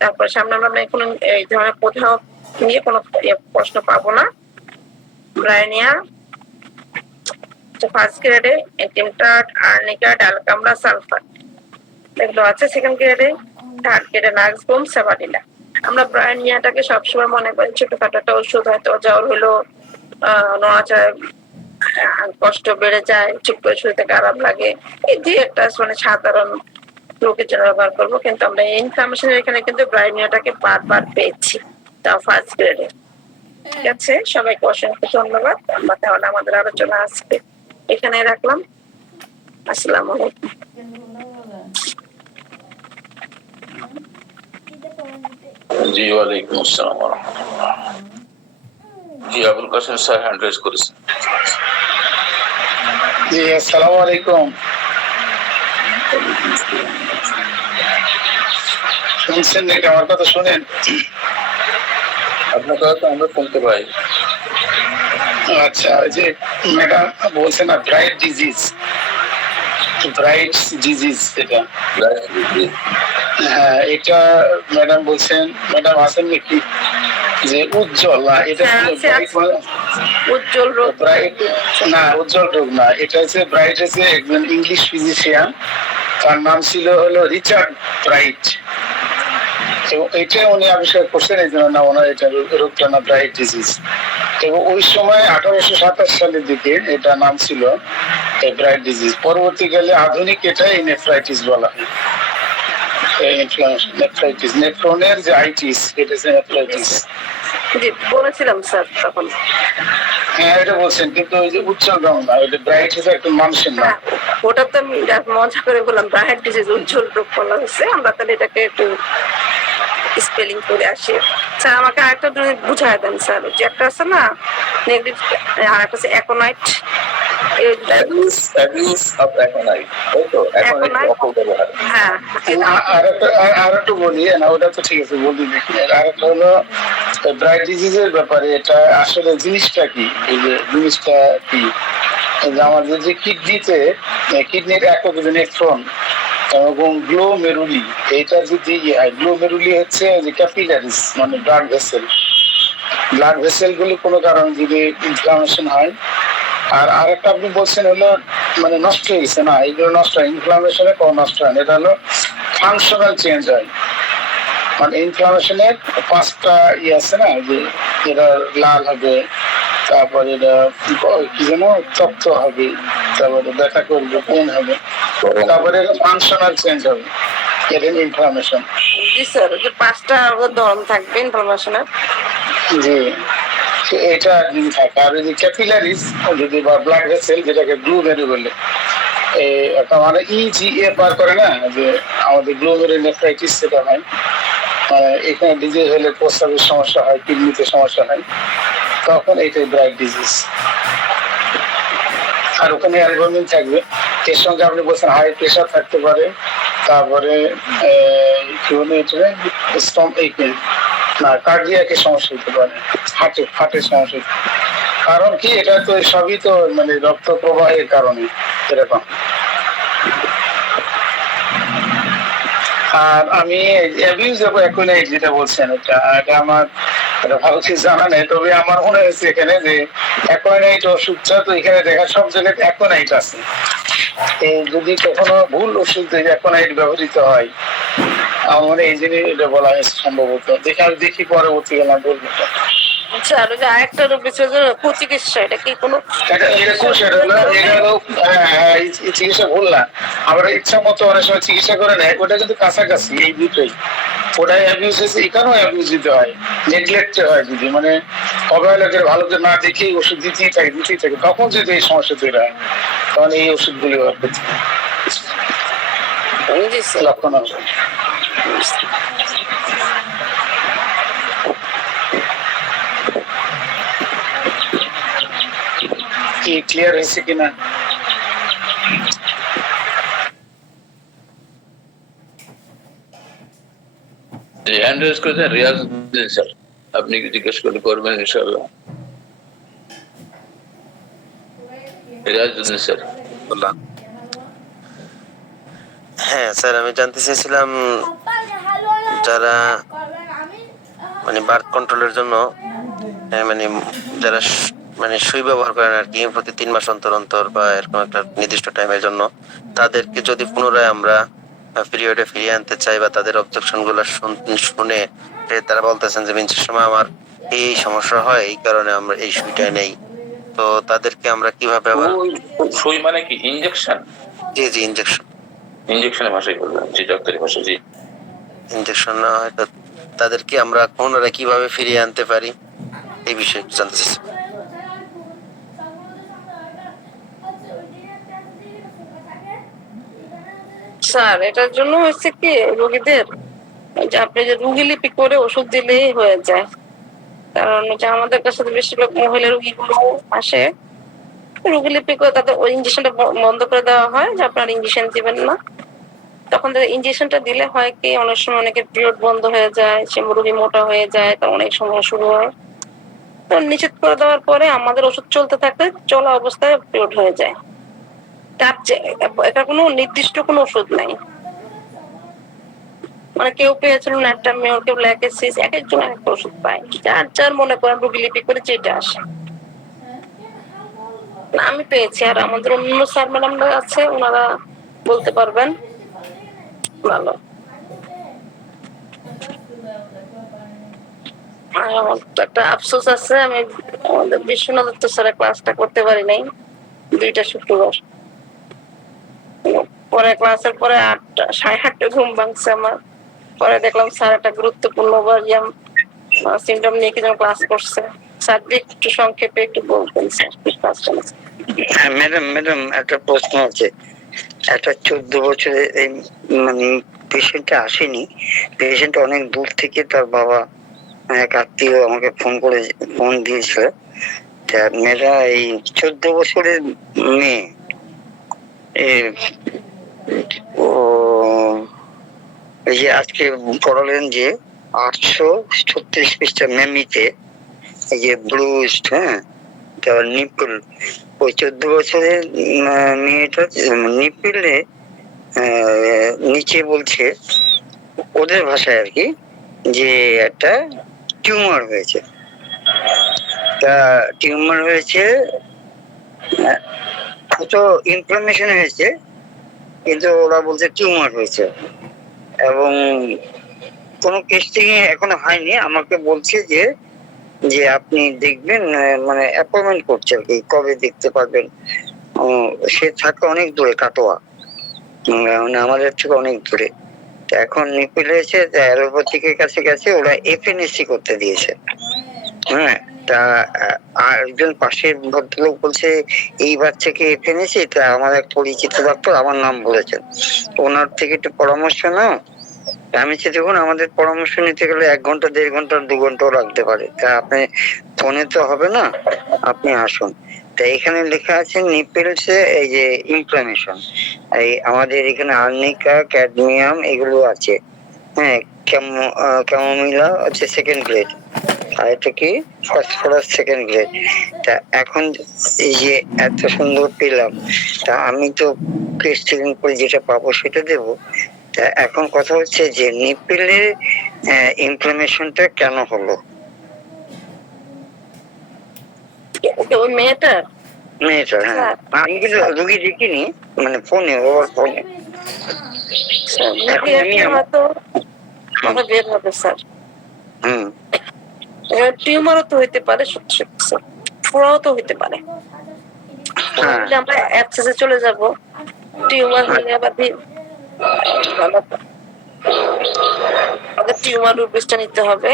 তারপর সামনে আমরা কোনো এই ধরনের কোথাও নিয়ে কোনো প্রশ্ন পাবো না। ব্রাইনিয়া ফার্স্ট গ্রেডে, এন্টিমটাট, আর্নিকা, ডালকামরা, সালফার এগুলো আছে সেকেন্ড গ্রেডে। থার্ড গ্রেডে নাক্সবোম, সাবাডিলা। আমরা ব্রাইনিয়াটাকে সবসময় মনে করি ছোটখাটো একটা ওষুধ, হয়তো জ্বর হলো, নড়াচড়া কষ্ট বেড়ে যায়, চুপ করে শুরুতে খারাপ লাগে, এই যে একটা মানে সাধারণ লোকের জন্য ব্যবহার করবো। কিন্তু আমরা ইনফ্লামেশনের এখানে কিন্তু ব্রাইনিয়াটাকে বারবার পেয়েছি, তাও ফার্স্ট গ্রেডে। ঠিক আছে, সবাইকে অসংখ্য ধন্যবাদ। আমরা তাহলে আমাদের আলোচনা আজকে এখানে রাখলাম। আসসালামু আলাইকুম। জি ওয়ালাইকুম আসসালাম ওয়া রাহমাতুল্লাহ। জি Abul Kasem sir hand raise করেছেন। জি আসসালামু আলাইকুম। শুনছেন নাকি আমার কথা? শুনেন, আপনার কথা তো আমরা শুনতে পাই। আচ্ছা, ওই যে ম্যাডাম বলছে না ব্রাইট ডিজিজ, ব্রাইট ডিজিজ এটা, হ্যাঁ এটা ম্যাডাম বলছেন, ম্যাডাম আছেন নাকি, যে উজ্জ্বল না, এটা উজ্জ্বল রোগ, ব্রাইট না, উজ্জ্বল রোগ না, এটা হচ্ছে ব্রাইট হচ্ছে একজন ইংলিশ ফিজিশিয়ান, তার নাম ছিল হলো রিচার্ড ব্রাইট। এবং এটা উনি আবিষ্কার করছেন, এই জন্য নাম ওনার এটা রোগটার নাম ব্রাইট ডিজিজ। এবং ওই সময় 1827 সালের দিকে এটা নাম ছিল ব্রাইট ডিজিজ। পরবর্তীকালে আধুনিক এটা নেফ্রাইটিস বলা হয়। নেফ্রাইটিস, নেফ্রনের যে আইটিস, এটা হচ্ছে নেফ্রাইটিস। বলেছিলাম স্যার তখন। হ্যাঁ এটা বলছেন, কিন্তু ওই যে উজ্জ্বল রং না, ওই যে ব্রাইট হচ্ছে একটা মানুষের নাম। ওটা তো আমি মজা করে বললাম, ব্রাইট ডিজিজ, উজ্জ্বল রোগ বলা হয়েছে। আমরা তাহলে এটাকে একটু স্পেলিং করে আসি। স্যার আমাকে আরেকটা বুঝাই দেন স্যার, যে একটা আছে না নেগেটিভ, আর একটা আছে অ্যাকোনাইট, অ্যাবিউজ অফ অ্যাকোনাইট, তাই তো? Aconite Aconite? অপব্যবহার। হ্যাঁ, আর একটু বলি না, ওটা তো ঠিক আছে বলি দেখি। আর একটা হলো ব্রাইট ডিজিজের ব্যাপারে, এটা আসলে জিনিসটা কি, এই যে জিনিসটা কি, এই যে আমাদের যে কিডনিতে, কিডনির একক যে নেফ্রন এবং গ্লোমেরুলি, এইটা যদি গ্লোমেরুলি হচ্ছে যে ক্যাপিলারিস মানে ব্লাড ভেসেল, ব্লাড ভেসেল গুলি কোনো কারণে যদি ইনফ্লামেশন হয়। আর আরেকটা আপনি বলছেন হলো মানে নষ্ট হয়ে গেছে, না এইগুলো নষ্ট হয় ইনফ্লামেশনে, কোনো নষ্ট হয় না, এটা হলো ফাংশনাল চেঞ্জ হয়। মানে ইনফ্লামেশনের 5টা আছে না, যে এটা লাল হবে, তারপরে এটা কি যেন তপ্ত হবে, তারপরে ব্যথা করবে, পেন হবে, তারপরে এটা ফাংশনাল চেঞ্জ হবে, এটা ইনফ্লামেশন। জি স্যার, যে 5টা ধরন থাকবে ইনফরমেশনের। জি, তো এটা যদি থাকে। আর যদি ক্যাপিলারিস যদি বা ব্লাড ভেসেল, যেটাকে গ্লুমেরু বলে, একটা মানে ইজিএ পার করে না, যে আমাদের গ্লোমেরুলার নেফ্রাইটিস সেটা হয়। মানে এখানে ডিজিজ হলে প্রস্রাবের সমস্যা হয়, কিডনিতে সমস্যা হয়, তখন এইটাই ব্রাইট ডিজিজ। আর ওখানে অ্যালবুমিন থাকবে, এর সঙ্গে আপনি বলছেন হাই প্রেশার থাকতে পারে, তারপরে কি বলে এটা না কার্ডিয়াকের সমস্যা হতে পারে, হার্টের সমস্যা হতে পারে। কারণ কি, এটা তো সবই তো মানে রক্ত প্রবাহের কারণে এরকম। আর আমি অ্যাবিউজ অফ অ্যাকুইনাইট যেটা বলছেন, এটা আমার এটা ভালো কিছু জানা নেই, তবে আমার মনে হয়েছে এখানে যে অ্যাকুইনাইট ওষুধটা তো এখানে দেখা সব জায়গায় অ্যাকুইনাইট আছে। যদি কখনো ভুল ওষুধ অ্যাকুইনাইট ব্যবহৃত হয়, আমার মনে হয় এই জিনিস এটা বলা হয়েছে সম্ভবত। দেখি পরবর্তী গেলাম বলবো। স্যার, ওই যে আরেকটা রোগ হচ্ছে যে কুচিকিৎসা, এটা কি কোনো চিকিৎসা ভুল না, আবার ইচ্ছা মতো অনেক সময় চিকিৎসা করে নেয়, ওটা কিন্তু কাছাকাছি এই দুটোই। ওটাই অ্যাবিউজ হয়েছে, এখানেও অ্যাবিউজ দিতে হয়, নেগলেক্ট হয় যদি, মানে অবহেলাকের ভালো করে না দেখে ওষুধ দিতেই থাকে, তখন যদি এই সমস্যা তৈরি হয়, তখন এই ওষুধগুলি ব্যবহার করতে জি স্যার। লক্ষণ হবে। কি ক্লিয়ার হয়েছে কিনা? হ্যান্ড রেজ করেছেন রিয়াজউদ্দিন স্যার, আপনি কি জিজ্ঞেস করলে করবেন ইনশাআল্লাহ। রিয়াজউদ্দিন স্যার বললাম। হ্যাঁ স্যার, আমি জানতে চাইছিলাম যারা মানে বার্থ কন্ট্রোলের জন্য মানে যারা মানে সুই ব্যবহার করেন আর কি, প্রতি 3 মাস অন্তর অন্তর বা এরকম একটা নির্দিষ্ট টাইমের জন্য, তাদেরকে যদি পুনরায় আমরা পিরিয়ডে ফিরিয়ে আনতে চাই বা তাদের অবজেকশন গুলো শুনে তারা বলতেছেন যে মিন্সের সময় আমার এই সমস্যা হয়, এই কারণে আমরা এই সুইটা নেই, তো তাদেরকে আমরা কিভাবে আবার? সুই মানে কি ইনজেকশন? জি জি, ইনজেকশন। ইনজেকশনের ভাষায় বললাম, জি ডাক্তারি ভাষা। জি, ইনজেকশন না হয় তো তাদেরকে আমরা পুনরায় কিভাবে ফিরিয়ে আনতে পারি, এই বিষয়ে জানতে চাচ্ছি। স্যার, এটার জন্য হচ্ছে কি রোগীদের যে আপনি যে রোগী লিপি করে ওষুধ দিলেই হয়ে যায়। কারণ যে আমাদের কাছে বেশিরভাগ মহিলা রোগীগুলো আসে, রোগী লিপি করে তাদের ওই ইঞ্জেকশনটা বন্ধ করে দেওয়া হয় যে আপনার ইঞ্জেকশন দিবেন না। তখন ইঞ্জেকশনটা দিলে হয় কি, অনেক সময় অনেকের পিরিয়ড বন্ধ হয়ে যায়, সে রোগী মোটা হয়ে যায়, তার অনেক সময় শুরু হয়। তো নিষেধ করে দেওয়ার পরে আমাদের ওষুধ চলতে থাকে, চলা অবস্থায় পিরিয়ড হয়ে যায়। এটা কোনো নির্দিষ্ট কোনো ওষুধ নাই, মানে কেউ পেয়েছিল ন্যাট্রামিওর, কেউ ল্যাকেসিস, এক একজন এক একটা ওষুধ পায়, যার যার মনে করেন রোগী লিপি করে যেটা আসে। না, আমি পেয়েছি, আর আমাদের অন্য স্যার ম্যাডামরা আছে, ওনারা বলতে পারবেন ভালো। আমার তো একটা আফসোস আছে, আমি আমাদের বিশ্বনাথ দত্ত স্যারের ক্লাসটা করতে পারি নাই 2টা শুক্রবার। পরে ক্লাসের পরে 8টা 8:30 ঘুম ভাঙছে আমার। পরে দেখলাম স্যার একটা গুরুত্বপূর্ণ ওভারিয়াম সিমটম নিয়ে কি যেন ক্লাস করছে। স্যার একটু সংক্ষেপে একটু বলতেন স্যার কি ক্লাসটা। ম্যাডাম একটা প্রশ্ন আছে। একটা 14 বছরের এই মানে পেশেন্টটা আসেনি, পেশেন্ট অনেক দূর থেকে, তার বাবা এক আত্মীয় আমাকে ফোন দিয়েছিল, তা মেয়েরা এই 14 বছরের মেয়ে, ও এই যে আজকে পড়ালেন যে 836 পৃষ্ঠা মেমিতে, এই যে ব্রুস্ট, হ্যাঁ, তারপর নিপল, ওই 14 বছরের মেয়েটা নিপলে নিচে বলছে ওদের ভাষায় আর কি, যে একটা টিউমার হয়েছে। তা টিউমার হয়েছে তো ইনফ্লামেশন হয়েছে, কিন্তু ওরা বলছে টিউমার হয়েছে, এবং কোনো টেস্টিং এখনো হয়নি। আমাকে বলছে যে যে আপনি দেখবেন, মানে অ্যাপয়েন্টমেন্ট করছে আর কি, কবে দেখতে পারবেন। সে থাকে অনেক দূরে, কাটোয়া, মানে আমাদের থেকে অনেক দূরে। এখন নিপিল হয়েছে, অ্যালোপ্যাথিকের কাছে গেছে, ওরা এফএনএসসি করতে দিয়েছে। হ্যাঁ, তা আর একজন পাশের ভদ্রলোক বলছে এই বাচ্চাকে এফএনএসসি, তা আমার এক পরিচিত ডক্টর আমার নাম বলেছেন, ওনার থেকে একটু পরামর্শ নাও। আমি সে দেখুন, আমাদের পরামর্শ নিতে গেলে 1 ঘন্টা 1.5 ঘন্টা 2 ঘন্টাও লাগতে পারে, তা আপনি ফোনে তো হবে না, আপনি আসুন। তা এখানে লেখা আছে নিপেলসে এই যে ইনফ্লামেশন, এই আমাদের এখানে আর্নিকা, ক্যাডমিয়াম এগুলো আছে, হ্যাঁ, ক্যামোমিলা হচ্ছে 2nd গ্রেড, আর এটা কি ফসফরাস 2nd গ্রেড। তা এখন এই যে এত সুন্দর পেলাম, তা আমি তো টেস্টিং করে যেটা পাবো সেটা দেবো। তা এখন কথা হচ্ছে যে নিপেলের ইনফ্লামেশনটা কেন হলো? ওই মেয়েটার হ্যাঁ, আমি কিন্তু রুগী দেখিনি, মানে ফোনে, ওর ফোনে। হয়তো কথা বের হবে স্যার। হুম, টিউমারও তো হইতে পারে, সত্যি সত্যি স্যার, ফোড়াও তো হইতে পারে। হ্যাঁ, আমরা অ্যাবসেসে চলে যাব, টিউমার হলে আবার টিউমার রূপটা নিতে হবে।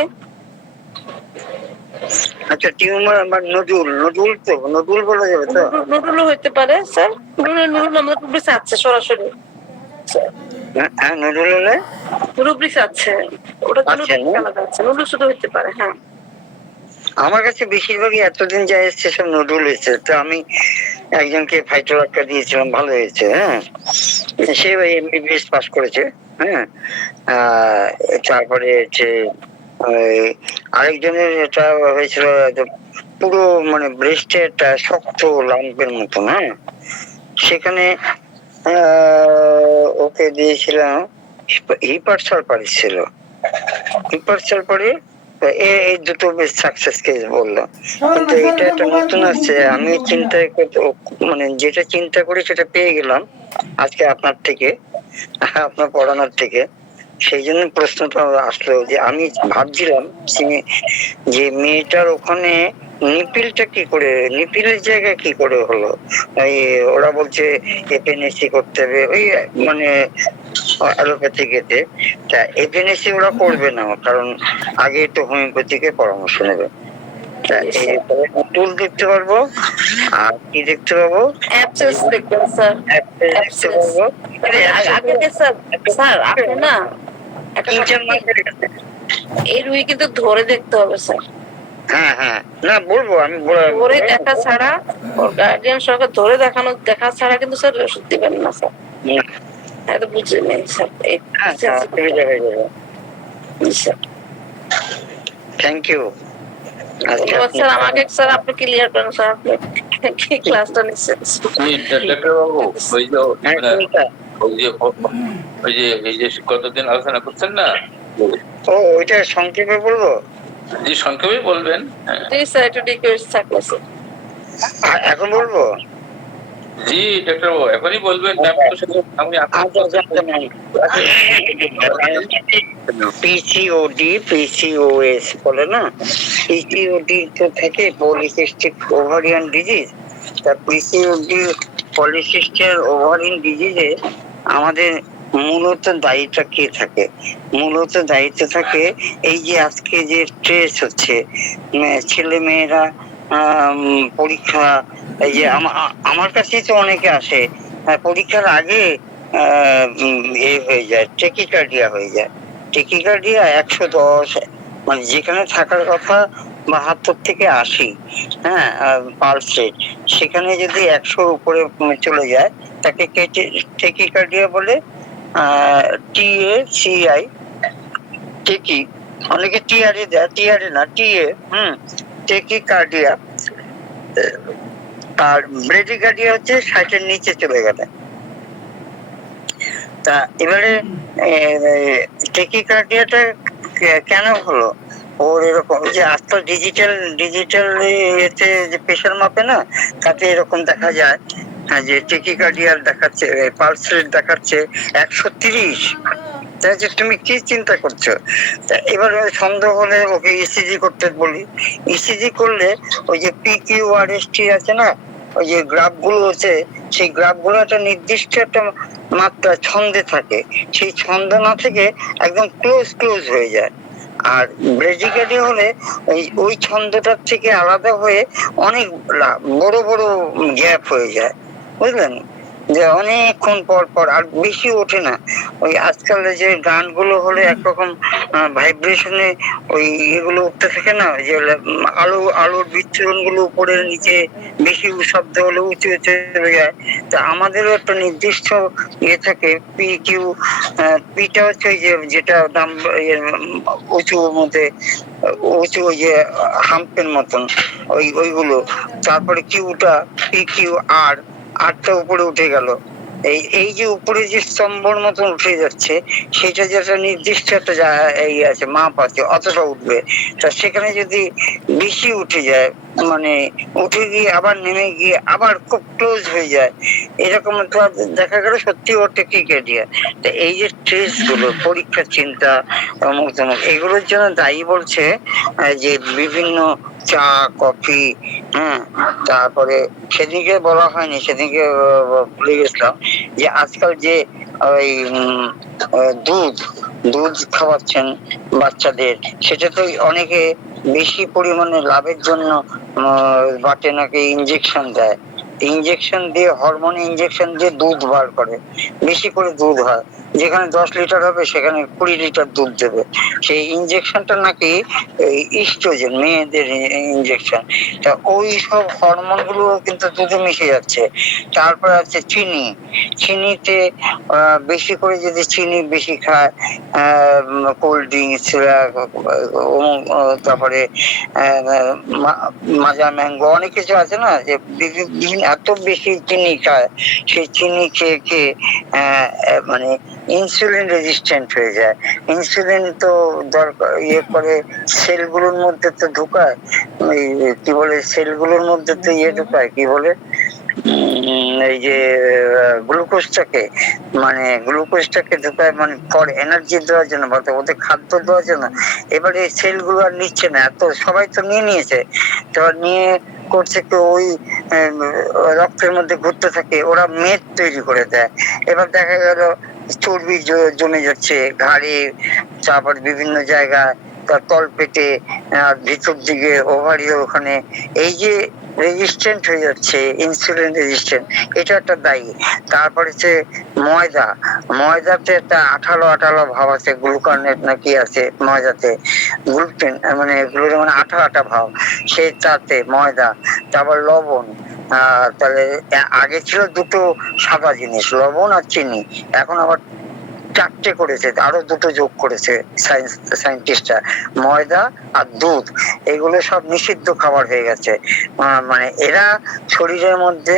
আচ্ছা, টিউমার বা নজুল, নজুল তো নজুল বলা যাবে তো? নুডুলও হইতে পারে স্যার, নুডুল আমাদের রুব্রিক্স আছে সরাসরি। হ্যাঁ, নজুল হলে রুব্রিক্স আছে, ওটা তো নুডুলস আলাদা আছে, নুডুলস তো হইতে পারে। হ্যাঁ, আমার কাছে বেশিরভাগই এতদিন যা এসছে সব নুডুল এসছে। তো আমি একজনকে ফাইটোলাক্কা দিয়েছিলাম, ভালো হয়েছে। হ্যাঁ, সে ওই এমবিবিএস পাস করেছে। হ্যাঁ, তারপরে হচ্ছে আরেকজনের এটা হয়েছিল পুরো, মানে ব্রেস্টে একটা শক্ত লাম্পের মতন। হ্যাঁ, সেখানে ওকে দিয়েছিলাম হিপার সালফারিস ছিল, হিপার সালফারিস। এই দুটো বেশ সাকসেস কেস বললো, কিন্তু এটা একটা নতুন আসছে। আমি মানে যেটা চিন্তা করি সেটা পেয়ে গেলাম আজকে আপনার থেকে, আপনার পড়ানোর থেকে। সেই জন্য প্রশ্নটা আসলো যে আমি ভাবছিলাম যে মেয়েটার ওখানে নিপিলটা কি করে, নিপিলের জায়গায় কি করে হলো। এই ওরা বলছে এপিএনএসসি করতে হবে, ওই মানে অ্যালোপ্যাথিকেতে। তা এপিএনএসসি ওরা করবে না, কারণ আগে তো হোমিওপ্যাথিকে পরামর্শ নেবে। টুল দেখতে পারবো, আর কি দেখতে পাবো, অ্যাবসেস দেখবেন স্যার, দেখতে পারবো। আগে স্যার, স্যার আপনি না এই রুগী কিন্তু ধরে দেখতে হবে স্যার। হ্যাঁ হ্যাঁ, না বলবো আমি, ধরে দেখা ছাড়া, ওর গার্ডিয়ান সরকার ধরে দেখা ছাড়া কিন্তু স্যার ওষুধ দিবেন না স্যার। এটা বুঝে নেই স্যার। Thank you. স্যার আমাকে স্যার আপনি ক্লিয়ার করেন স্যার, আপনি কি ক্লাসটা নিচ্ছেন? ডাক্তারবাবু, ওই যে কতদিন আলোচনা করছেন না, ও ওইটা সংক্ষেপে বলবো? জি, সংক্ষেপে বলবেন। জি স্যার, একটু রিকোয়েস্ট থাকলে স্যার। এখন বলবো? জি ডাক্তারবাবু, এখনই বলবেন। পিসিওডি, পিসিওএস বলে না, পিসিওডি তো থেকে পলিসিস্টিক ওভারিয়ান ডিজিজ। তা পিসিওডি পলিসিস্টিক ওভারিয়ান ডিজিজে আমাদের মূলত দায়িত্ব কে থাকে? মূলত দায়িত্ব থাকে এই যে আজকে যে স্ট্রেস হচ্ছে, ছেলে মেয়েরা পরীক্ষা, এই যে আমার কাছেই তো অনেকে আসে পরীক্ষার আগে এ হয়ে যায়, টেকিকার্ডিয়া হয়ে যায়। টেকিকার্ডিয়া 110, মানে যেখানে থাকার কথা থেকে 80, হ্যাঁ, পালস রেট, সেখানে যদি 100 উপরে চলে যায় তাকে টেকিকার্ডিয়া বলে। TACI, টেকি, অনেকে টিআরএ দেয়, টিআরএ না, টিএ, টেকিকার্ডিয়া। আর ব্রেডিকার্ডিয়া হচ্ছে 60-এর নিচে চলে গেলে। তা এবারে টেকিকার্ডিয়াটা কেন হলো ওর এরকম? যে আজকাল ডিজিটাল এতে যে প্রেশার মাপে না, তাতে এরকম দেখা যায় যে টেকিকার্ডিয়ার দেখাচ্ছে, পালস রেট দেখাচ্ছে 130। তাই যে তুমি কি চিন্তা করছো? তা এবার সন্দেহ হলে ওকে ইসিজি করতে বলি। ইসিজি করলে ওই যে PQRST আছে না, ওই যে গ্রাফ গুলো আছে, সেই গ্রাফ গুলো একটা নির্দিষ্ট একটা মাত্রা ছন্দে থাকে, সেই ছন্দ না থেকে একদম ক্লোজ হয়ে যায়। আর ব্রেডিকার্ডিয়া হলে ওই ছন্দটার থেকে আলাদা হয়ে অনেক বড় গ্যাপ হয়ে যায়, বুঝলেন? যে অনেকক্ষণ পর আর বেশি ওঠে না। ওই আজকাল যে গানগুলো হলে একরকম ভাইব্রেশনে ওই এগুলো উঠতে থাকে না, যে আলোর বিচ্ছুরণ গুলো উপরে নিচে বেশি শব্দ হলে উঁচু চলে যায়। তা আমাদেরও একটা নির্দিষ্ট ইয়ে থাকে, পিটা হচ্ছে ওই যে যেটা দাম উঁচুর মধ্যে উঁচু, ওই যে হাম্পের মতন ওইগুলো। তারপরে কিউটা আরটা উপরে উঠে গেল। এই যে উপরে যে স্তম্ভর মতন উঠে যাচ্ছে, সেটা যেটা নির্দিষ্ট একটা এই আছে, মাপ আছে, অতটা উঠবে। তা সেখানে যদি বেশি উঠে যায়, মানে উঠে গিয়ে আবার নেমে গিয়ে আবার খুব ক্লোজ হয়ে যায়, এরকম দেখা গেল সত্যি ওর টেকিকার্ডিয়া। তা এই যে স্ট্রেস গুলো, পরীক্ষার চিন্তা, অমুক তমুক, এগুলোর জন্য দায়ী বলছে যে বিভিন্ন চা, কফি, তারপরে সেদিনকে বলা হয়নি, সেদিনকে ভুলে গেছিলাম, যে আজকাল যে ওই দুধ খাওয়াচ্ছেন বাচ্চাদের, সেটা তো অনেকে বেশি পরিমাণে লাভের জন্য বাটে নাকি ইঞ্জেকশন দেয়। ইঞ্জেকশন দিয়ে, হরমোন ইঞ্জেকশন দিয়ে দুধ বার করে, বেশি করে দুধ হয়। যেখানে 10 লিটার হবে সেখানে 20 লিটার দুধ দেবে। সেই ইঞ্জেকশনটা নাকি ইস্ট্রোজেন, মেয়েদের ইঞ্জেকশন। তা ওই সব হরমোন গুলো কিন্তু দুধে মিশে যাচ্ছে। তারপর আছে চিনিতে বেশি করে যদি চিনি বেশি খায়, কোল্ড ড্রিঙ্কস, তারপরে মাজা, ম্যাঙ্গো, অনেক কিছু আছে না, যে এত বেশি চিনি খায়, সেই চিনি খেয়ে মানে ইনসুলিন রেজিস্ট্যান্ট হয়ে যায়। ইনসুলিন তো দরকার ইয়ে করে সেলগুলোর মধ্যে তো ঢুকায়, কি বলে, সেলগুলোর মধ্যে তো ঢুকায়, কি বলে, এই যে গ্লুকোজটাকে ঢুকায়, মানে ফর এনার্জি দেওয়ার জন্য, ওদের খাদ্য দেওয়ার জন্য। এবারে সেলগুলো আর নিচ্ছে না, এত সবাই তো নিয়েছে, তো নিয়ে করছে কি, ওই রক্তের মধ্যে ঘুরতে থাকে, ওরা মেদ তৈরি করে দেয়। এবার দেখা গেল চর্বি জমে যাচ্ছে ঘাড়ে, তারপর বিভিন্ন জায়গায়, তল পেটে, ভিতর দিকে ওভারি, ওখানে এই যে রেজিস্ট্যান্ট হয়ে যাচ্ছে, ইনসুলিন রেজিস্ট্যান্ট, এটা একটা দায়ী। তারপরে হচ্ছে ময়দাতে একটা আঠালো ভাব আছে, গ্লুকানেট নাকি আছে ময়দাতে, গ্লুটেন মানে আঠা ভাব, তাতে ময়দা। তারপর লবণ, তাহলে আগে ছিল দুটো সাদা জিনিস, লবণ আর চিনি, এখন আবার 4টে করেছে, আরো 2টো যোগ করেছে সায়েন্টিস্টরা, ময়দা আর দুধ। এগুলো সব নিষিদ্ধ খাবার হয়ে গেছে। মানে এরা শরীরের মধ্যে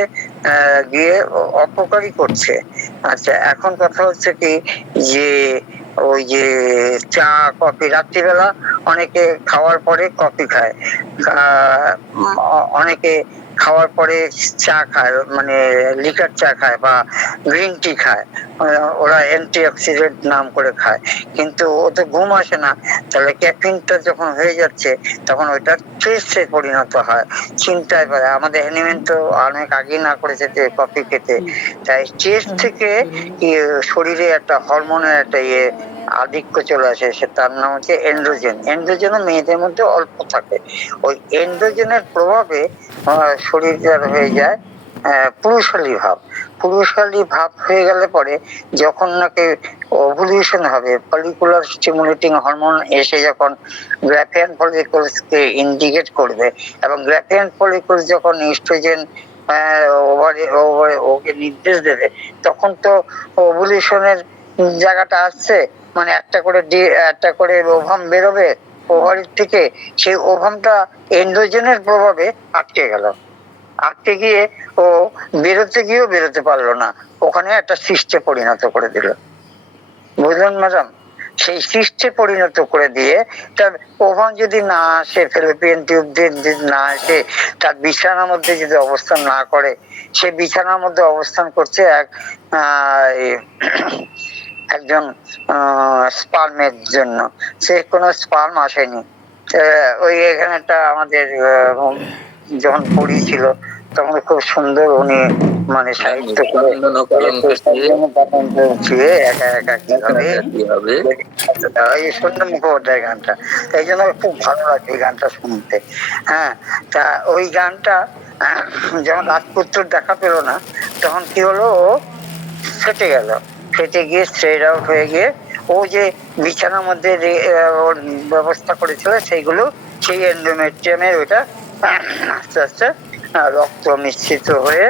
গিয়ে অপকারী করছে। আচ্ছা, এখন কথা হচ্ছে কি, যে ওই যে চা, কফি, রাত্রিবেলা অনেকে খাওয়ার পরে কফি খায়, অনেকে খাওয়ার পরে চা খায়, মানে লিকার চা খায় বা গ্রিন টি খায়, ওরা অ্যান্টিঅক্সিডেন্ট নাম করে খায়, কিন্তু ওতে ঘুম আসে না। তাহলে ক্যাফিনটা যখন হয়ে যাচ্ছে, তখন ওইটা স্ট্রেসে পরিণত হয়, চিন্তায় পড়ে। আমাদের অ্যানিমেল তো অনেক আগে না করেছে যে কফি খেতে। তাই স্ট্রেস থেকে শরীরে একটা হরমোনের একটা আধিক্য চলে আসে, তার নাম হচ্ছে এন্ড্রোজেনও মেয়েদের মধ্যে অল্প থাকে। ওই এন্ড্রোজেনের প্রভাবে শরীর হয়ে যায় পুরুষালী ভাব। পুরুষালী ভাব হয়ে গেলে পরে যখন নাকি ওভুলেশন হবে, ফলিকুলার স্টিমুলেটিং হরমোন এসে যখন গ্রাফিয়ান ফলিকলসকে ইন্ডিকেট করবে, এবং গ্রাফিয়ান ফলিকলস যখন ইস্ট্রোজেন ওভারে ওকে নির্দেশ দেবে, তখন তো ওভুলেশনের জায়গাটা আসছে, মানে একটা করে ওভাম বেরোবে ওভারির থেকে। সেই ওভামটা এন্ড্রোজেনের প্রভাবে আটকে গেল, আটকে গিয়ে ও বেরোতে গিয়েও বেরোতে পারলো না, ওখানে একটা সিস্টে পরিণত করে দিল। বুঝলেন ম্যাডাম? সেই সিস্টে পরিণত করে দিয়ে তার ওভান যদি না আসে, ফেলোপিয়ান টিউব দিয়ে যদি না আসে, তার বিছানার মধ্যে যদি অবস্থান না করে, সে বিছানার মধ্যে অবস্থান করছে একজন স্পার্মের জন্য, সে কোনো স্পার্ম আসেনি। ওই এখানে একটা আমাদের যখন পড়িয়েছিল তখন খুব সুন্দর উনি মানে সাহিত্য একা একা কি হবে এই সুন্দর মুখোপাধ্যায় গানটা, এই জন্য খুব ভালো লাগে এই গানটা শুনতে। হ্যাঁ, তা ওই গানটা যখন রাজপুত্র দেখা পেল না, তখন কি হলো, ও ফেটে গেল, ফেটে গিয়ে স্ট্রেট আউট হয়ে গিয়ে ও যে বিছানার মধ্যে ওর ব্যবস্থা করেছিল সেইগুলো, সেই এন্ডোমেট্রিয়ামের ওইটা আস্তে আস্তে রক্ত মিশ্রিত হয়ে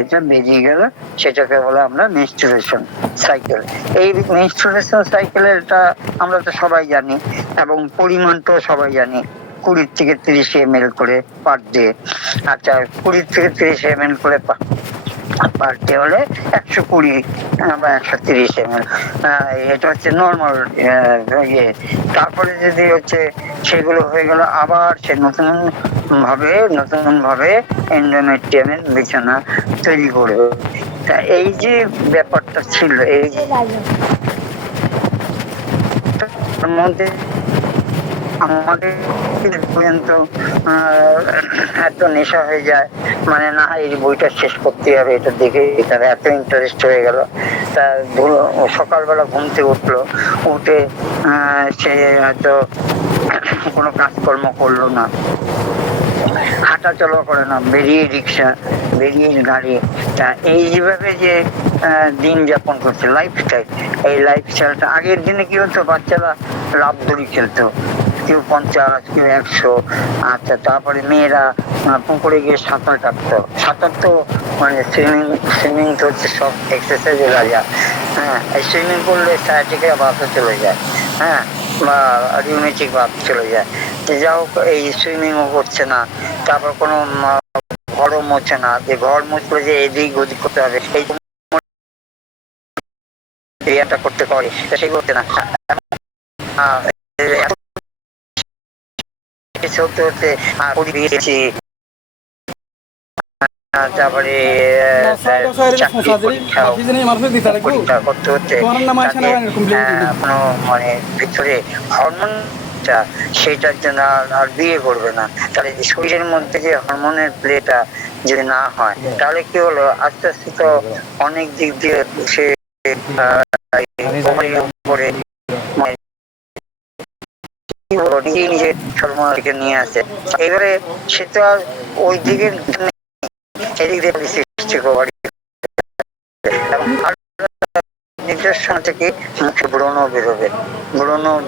এটা বেরিয়ে গেল, সেটাকে বলে আমরা মেনস্ট্রুয়েশন সাইকেল। এই মেনস্ট্রুয়েশন সাইকেলেরটা আমরা তো সবাই জানি, এবং পরিমাণটাও সবাই জানি, 20 থেকে 30 ml করে পার ডে। আচ্ছা, 20 থেকে 30 ml করে পার ডে হলে 120 বা 130 ml, এটা হচ্ছে নর্মাল ইয়ে। তারপরে যদি হচ্ছে সেগুলো হয়ে গেল, আবার সে নতুন ভাবে এন্ডোমেট্রিয়ামের বিছানা তৈরি করবে। তা এই যে ব্যাপারটা ছিল, এই মধ্যে আমাদের পর্যন্ত এত নেশা হয়ে যায়, মানে না এই বইটা শেষ করতে হবে, এটা দেখে তার এত ইন্টারেস্ট হয়ে গেল। তা সকালবেলা ঘুম থেকে উঠলো, উঠে সে হয়তো কোনো কাজকর্ম করলো না, হাঁটা চলা করে না, বেরিয়ে রিক্সা, বেরিয়ে গাড়ি। তা এই যেভাবে যে দিন যাপন করছে লাইফস্টাইল, এই লাইফস্টাইলটা আগের দিনে কি হতো, বাচ্চারা লাফ দড়ি খেলতো, কেউ 50, কেউ 100। আচ্ছা, তারপরে মেয়েরা পুকুরে গিয়ে সাঁতার কাটতো। সাঁতার তো মানে সুইমিং তো হচ্ছে সব এক্সারসাইজের রাজা। হ্যাঁ, এই সুইমিং করলে সায়াটিকা বাসও চলে যায়, হ্যাঁ, বা রিউমেটিক বাস চলে যায়। যা হোক, এই সুইমিংও করছে না, তারপর কোনো ঘরও মুছে না, যে ঘর মুছলে যে এদিক ওদিক করতে হবে, এই ক্রিয়াটা করতে পারে, সেই করতে না। তারপরে পরীক্ষা করতে হচ্ছে, কোনো মানে ভিতরে হরমোন সেটার জন্য আর বিয়ে করবে না। তাহলে শরীরের মধ্যে যে হরমোনের প্লেটা যদি না হয়, তাহলে কি হলো, আস্তে আস্তে তো অনেক দিক দিয়ে সে নিজের সর্বকে নিয়ে আসে। এবারে সে তো আর ওই দিকে নির্দেশন থেকে মুখে ব্রণ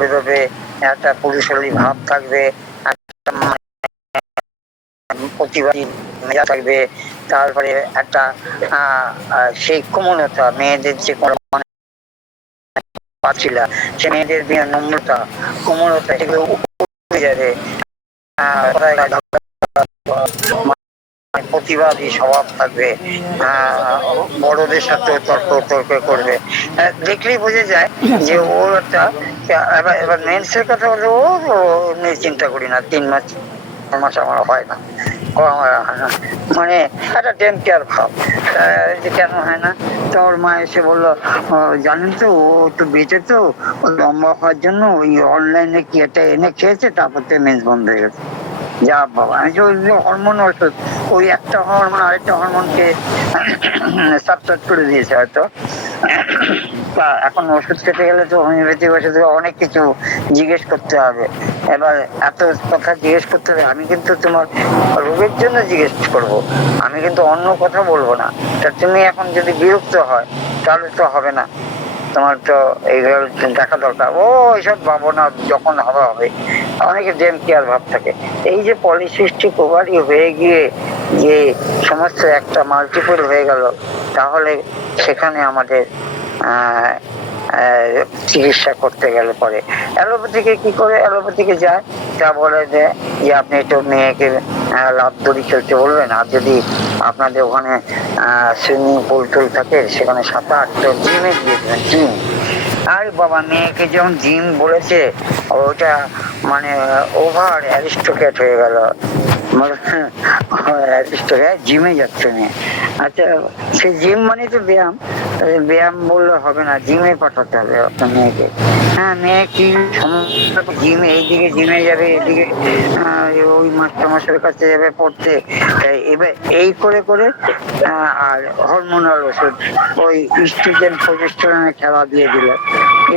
বেরোবে, একটা পুরুষালী ভাব থাকবে, একটা প্রতিবাদী মেজা থাকবে, তারপরে একটা সেই কোমলতা, মেয়েদের যে পাচ্ছিলা, সে মেয়েদের নম্রতা, কোমলতা, সেগুলো যাবে, প্রতিবাদী স্বভাব থাকবে, বড়দের সাথে তর্ক করবে। দেখলেই বোঝা যায় যে ওর একটা এবার মেন্সের কথা বলে ও চিন্তা করি না, 3 মাস 4 মাস আমার হয় না, মানে একটা টেম কেয়ার ভাব, যে কেন হয় না। তো ওর মা এসে বললো, জানেন তো ও তো বেঁচে, তো লম্বা হওয়ার জন্য ওই অনলাইনে কি একটা এনে খেয়েছে, তারপর তো মেন্স বন্ধ হয়ে গেছে। যা বাবা, আমি হরমোন ওষুধ, ওই একটা হরমোন আরেকটা হরমোনকে সাবস্ট্রাক্ট করে দিয়েছে হয়তো। তা এখন ওষুধ খেতে গেলে তো হোমিওপ্যাথিক ওষুধে অনেক কিছু জিজ্ঞেস করতে হবে। এবার এত কথা জিজ্ঞেস করতে হবে, আমি কিন্তু তোমার রোগের জন্য জিজ্ঞেস করব, আমি কিন্তু অন্য কথা বলবো না। তা তুমি এখন যদি বিরক্ত হয় তাহলে তো হবে না, তোমার তো এইগুলো দেখা দরকার। ও এইসব ভাবো না, যখন হবে হবে। অনেকে ডেম কেয়ার ভাব থাকে। এই যে পলিসিস্টিক ওভারি হয়ে গিয়ে যে সমস্ত একটা মাল্টিপল হয়ে গেল, তাহলে সেখানে আমাদের আহ চিকিৎসা করতে গেলে পরে অ্যালোপ্যাথিকে কি করে, অ্যালোপ্যাথিকে যায়, তা বলে যে আপনি একটু মেয়েকে লাভ দড়ি খেলতে বলবেন, আর যদি আপনাদের ওখানে সুইমিং পুল টুল থাকে সেখানে সাঁতার, তো জিমে দিয়ে দেবেন, জিম। আরে বাবা, মেয়েকে যখন জিম বলেছে ওটা মানে ওভার অ্যারিস্টোক্রেট হয়ে গেল, জিমে যাচ্ছে মেয়ে। আচ্ছা, সেই জিম মানে তো ব্যায়াম, ব্যায়াম বললে হবে না, জিমে পাঠাতে হবে আপনার মেয়েকে। হ্যাঁ, মেয়ে কি সমস্যা, জিমে এইদিকে জিমে যাবে, এদিকে ওই মাস্টারমশাইয়ের কাছে যাবে পড়তে, এবার এই করে করে আর হরমোনাল ওষুধ, ওই ইস্ট্রোজেন প্রজেস্টেরনের খেলা দিয়ে দিল।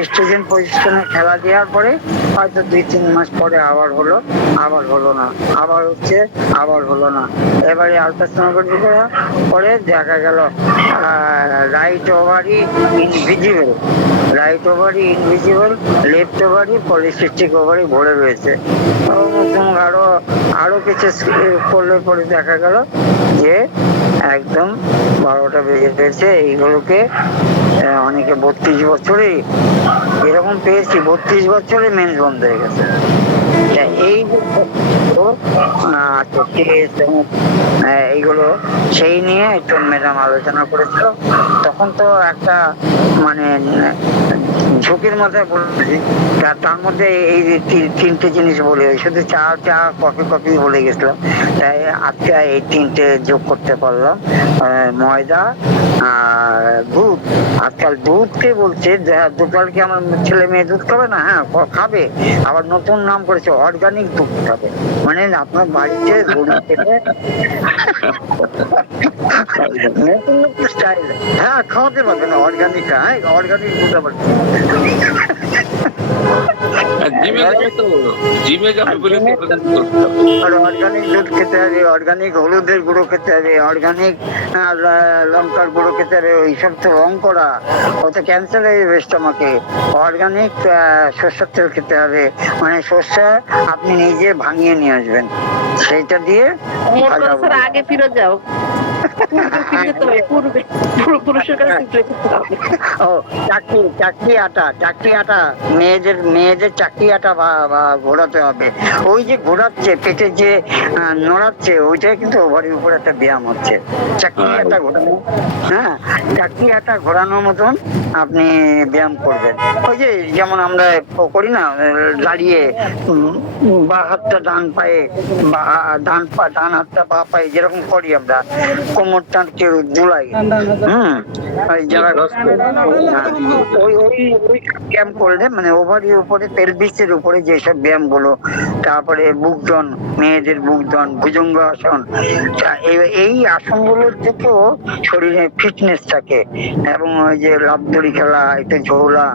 ইস্ট্রোজেন প্রজেস্টেরনের খেলা দেওয়ার পরে হয়তো 2-3 মাস পরে আবার হলো, আবার হলো না, আবার হচ্ছে, আবার হলো না। এবারে আলট্রাসোনোগ্রাফি পরে দেখা গেল right ovary invisible, right ovary invisible, left ovary polycystic ovary ভরে রয়েছে। আরো আরো কিছু করলে পরে দেখা গেল যে একদম 12টা বেজে গেছে। এইগুলোকে অনেকে 32 বছরে এরকম পেয়েছি, 32 বছরে মেন্স বন্ধ হয়ে গেছে। এই এইগুলো সেই নিয়ে একটু ম্যাডাম আলোচনা করেছিল, তখন তো একটা মানে ঝুঁকির মাথায় বলেছি। তার মধ্যে এই 3টে জিনিস বলে, শুধু চা চা কফি কফি বলে গেছিলাম, তাই আজকে এই 3টে যোগ করতে পারলাম। ময়দা আর দুধ, আজকাল দুধকে বলছে দুধ কি আমার ছেলে মেয়ে দুধ খাবে না? হ্যাঁ খাবে, আবার নতুন নাম করেছে অর্গানিক দুধ খাবে, মানে আপনার বাড়িতে গরু খেতে নতুন নতুন স্টাইল। হ্যাঁ, খাওয়াতে পারবে না অর্গানিক, হ্যাঁ অর্গানিক দুধ আবার অর্গানিক দুধ খেতে হবে, অর্গানিক হলুদের গুঁড়ো খেতে হবে, অর্গানিক লঙ্কার গুঁড়ো খেতে হবে। ওইসব তো রং করা, ওতে ক্যান্সার হয়ে যাবে স্টমাকে। অর্গানিক সর্ষের তেল খেতে হবে, মানে সর্ষে আপনি নিজে ভাঙিয়ে নিয়ে আসবেন, সেইটা দিয়ে আগে ফিরে যাও, চাকরি আটা মেয়েদের চাকরি আটা ঘোরাতে হবে। ওই যে ঘোরাচ্ছে পেটে যে নড়াচ্ছে, ওইটাই কিন্তু ওভারের উপর একটা ব্যায়াম হচ্ছে, চাকরি আটা ঘোরানো। হ্যাঁ, চাকরি আটা ঘোরানোর মতন আপনি ব্যায়াম করবেন। ওই যে যেমন আমরা করি না, দাঁড়িয়ে বা হাতটা ডান পায়ে বা ডান হাতটা বা পায়ে যেরকম করি আমরা, কোমর টানকে দুলাই, যারা ওই ব্যায়াম করলে মানে ওভারের উপরে পেলভিসের উপরে যেসব ব্যায়াম গুলো, তারপরে বুকডন, মেয়েদের বুকডন, ভুজঙ্গ আসন, এই আসনগুলোর থেকেও শরীরে ফিটনেস থাকে। এবং ওই যে লাফদড়ি খেলা, একটু ঝোলা,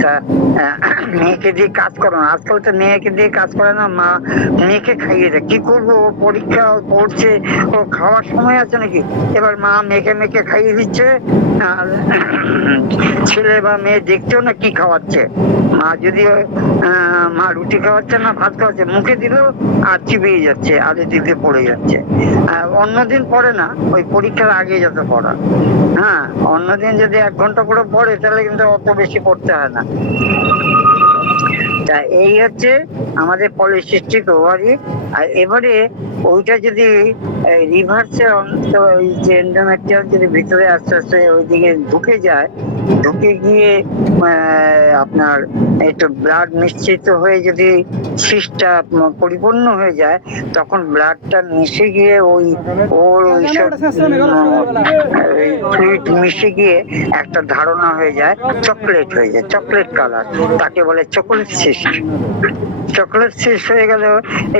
তা মেয়েকে দিয়ে কাজ করো না। আজকাল তো মেয়েকে দিয়ে কাজ করে না, মা মেয়েকে খাইয়ে দেয়। কি করবো, ও পরীক্ষা পড়ছে, ও খাওয়ার সময় আছে নাকি? এবার মা মেয়েকে মেয়েকে খাইয়ে দিচ্ছে, আর ছেলে বা মেয়ে দেখছেও না কি খাওয়াচ্ছে। মা যদি মা রুটি খাওয়াচ্ছে না ভাত খাওয়াচ্ছে, মুখে দিলেও আর চিবিয়ে যাচ্ছে, আগে দিতে পড়ে যাচ্ছে। অন্যদিন পড়ে না, ওই পরীক্ষার আগে যত পড়া। হ্যাঁ, অন্যদিন যদি 1 ঘন্টা করে পড়ে তাহলে কিন্তু অত বেশি পড়তে হয় না। তা এই হচ্ছে আমাদের পলিসিস্টিক ওভারি। আর এবারে ওইটা যদি রিভার্সের ওই যে এন্ডোমেট্রিয়াল যদি ভিতরে আস্তে আস্তে ওইদিকে ঢুকে যায়, ঢুকে গিয়ে আপনার একটু ব্লাড মিশ্রিত হয়ে যদি সিস্টটা পরিপূর্ণ হয়ে যায়, তখন ব্লাডটা মিশে গিয়ে ওর ওইসব ফ্লুইড মিশে গিয়ে একটা ধারণা হয়ে যায়, চকলেট হয়ে যায়, চকলেট কালার, তাকে বলে চকলেট সিস্ট। চকলেট শেষ হয়ে গেল,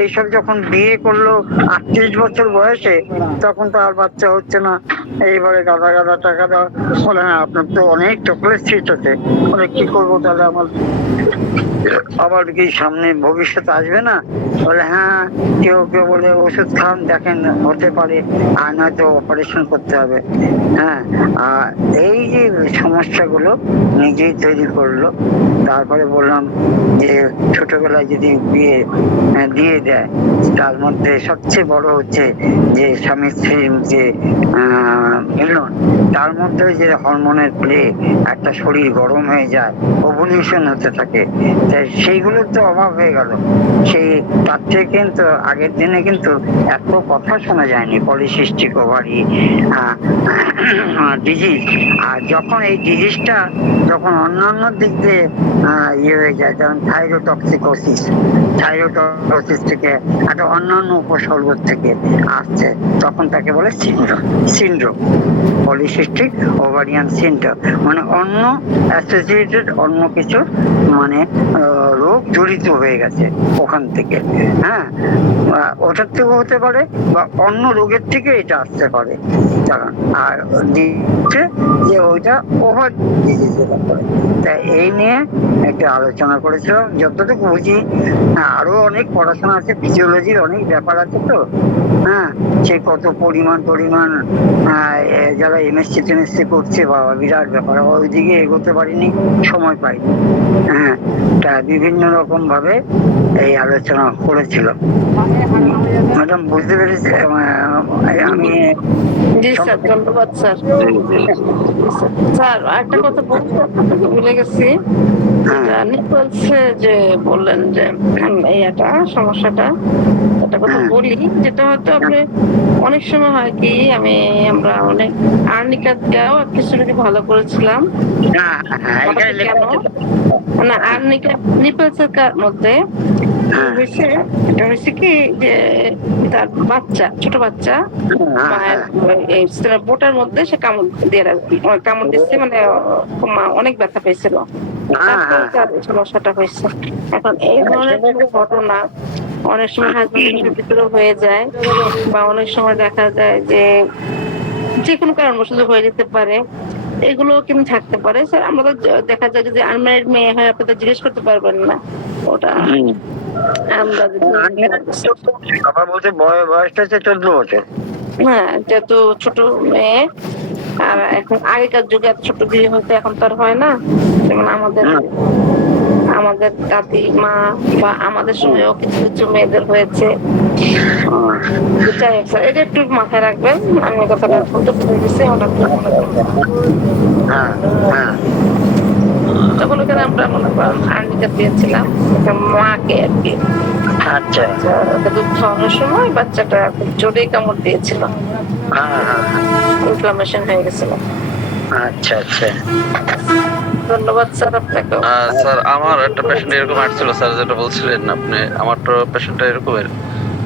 এইসব যখন বিয়ে করলো 38 বছর বয়সে, তখন তো আর বাচ্চা হচ্ছে না। এইবারে গাদা গাদা টাকা দাও, বলে হ্যাঁ আপনার তো অনেক চকলেট শেষ আছে, বলে কি করবো তাহলে, আবার কি সামনে ভবিষ্যৎ আসবে না? বলে হ্যাঁ, কেউ কেউ বলে ওষুধ খান, দেখেন হতে পারে, আর নয়তো অপারেশন করতে হবে। হ্যাঁ, আর এই যে সমস্যাগুলো নিজেই তৈরি করলো। তারপরে বললাম যে ছোটবেলায় যদি বিয়ে দিয়ে দেয়, তার মধ্যে সবচেয়ে বড় হচ্ছে যে স্বামী স্ত্রীর যে মিলন, তার মধ্যে যে হরমোনের প্লে, একটা শরীর গরম হয়ে যায়, ওভুলেশন হতে থাকে, তাই সেইগুলোর তো অভাব হয়ে গেল। সেই তার থেকে কিন্তু আগের দিনে কিন্তু এত কথা শোনা যায়নি, পলিসিস্টিক ওভারি ডিজিজ। আর যখন এই ডিজিজটা যখন অন্যান্য দিক দিয়ে ইয়ে হয়ে যায়, যেমন থাইরোটক্সিস থেকে একটা অন্যান্য উপসর্গ থেকে আসছে, তখন তাকে বলে সিন্ড্রোম, পলিসিস্টিক ওভারিয়ান সিন্ড্রোম। মানে অন্য অ্যাসোসিয়েটেড অন্য কিছু মানে রোগ জড়িত হয়ে গেছে ওখান থেকে। হ্যাঁ, ওটার থেকেও হতে পারে বা অন্য রোগের থেকে এটা আসতে পারে। কারণ আর দিচ্ছে যে ওইটা ওভার ডিজিজের ব্যাপারে। তাই এই নিয়ে একটা আলোচনা করেছিলাম, যতটুকু বুঝি। আরো অনেক পড়াশোনা আছে, ফিজিওলজির অনেক ব্যাপার আছে তো। হ্যাঁ, সে কত পরিমাণ যারা এমএসসি টেমএসসি করছে, বাবা বিরাট ব্যাপার, ওইদিকে এগোতে পারিনি, সময় পাইনি। হ্যাঁ, তা বিভিন্ন রকম ভাবে এই আলোচনা করেছিল। ম্যাডাম বুঝতে পেরেছি। আমি জি স্যার, ধন্যবাদ স্যার। স্যার আরেকটা কথা বলতে আপনাকে ভুলে গেছি। নিকলসে যে বললেন যে এইটা সমস্যাটা, একটা কথা বলি, যেটা হয়তো আপনি অনেক সময় হয় কি, আমরা অনেক আর্নিকা দেওয়া কিছু ভালো করেছিলাম কেন না, আর্নিকা নিপলসের মধ্যে এটা হয়েছে কি যে তার বাচ্চা, ছোট বাচ্চা বোটার মধ্যে সে কামড় দিচ্ছে, মানে অনেক ব্যথা পেয়েছিল, সমস্যাটা হয়েছে। এখন এই ধরনের ঘটনা অনেক সময় হাজবেন্ডের ভিতরে হয়ে যায়, বা অনেক সময় দেখা যায় যে কোনো কারণবশত হয়ে যেতে পারে, এগুলো কিন্তু থাকতে পারে। স্যার আমরা তো দেখা যায় যদি আনম্যারিড মেয়ে হয়, আপনি তো জিজ্ঞেস করতে পারবেন না ওটা। আমরা বলতে বয়সটা হচ্ছে 14 বছর। হ্যাঁ, যেহেতু ছোট মেয়ে, আর এখন আগেকার যুগে এত ছোট বিয়ে হতে এখন তো আর হয় না। যেমন আমাদের দাদি মা বা আমাদের সময়ও কিছু কিছু মেয়েদের হয়েছে। এটা একটু মাথায় রাখবেন। আমি কথাটা বলতে ভুলে গেছি, হঠাৎ তখন ওখানে আমরা মনে করেন আর্নিকা দিয়েছিলাম মাকে আর কি। আচ্ছা, দুধ খাওয়ানোর সময় বাচ্চাটা খুব জোরেই কামড় দিয়েছিল, ইনফ্লামেশন হয়ে গেছিল। আচ্ছা আচ্ছা, ধন্যবাদ স্যার আপনাকে। স্যার আমার একটা পেশেন্ট এরকম আসছিল স্যার, যেটা বলছিলেন আপনি, আমার তো পেশেন্টটা এরকমের,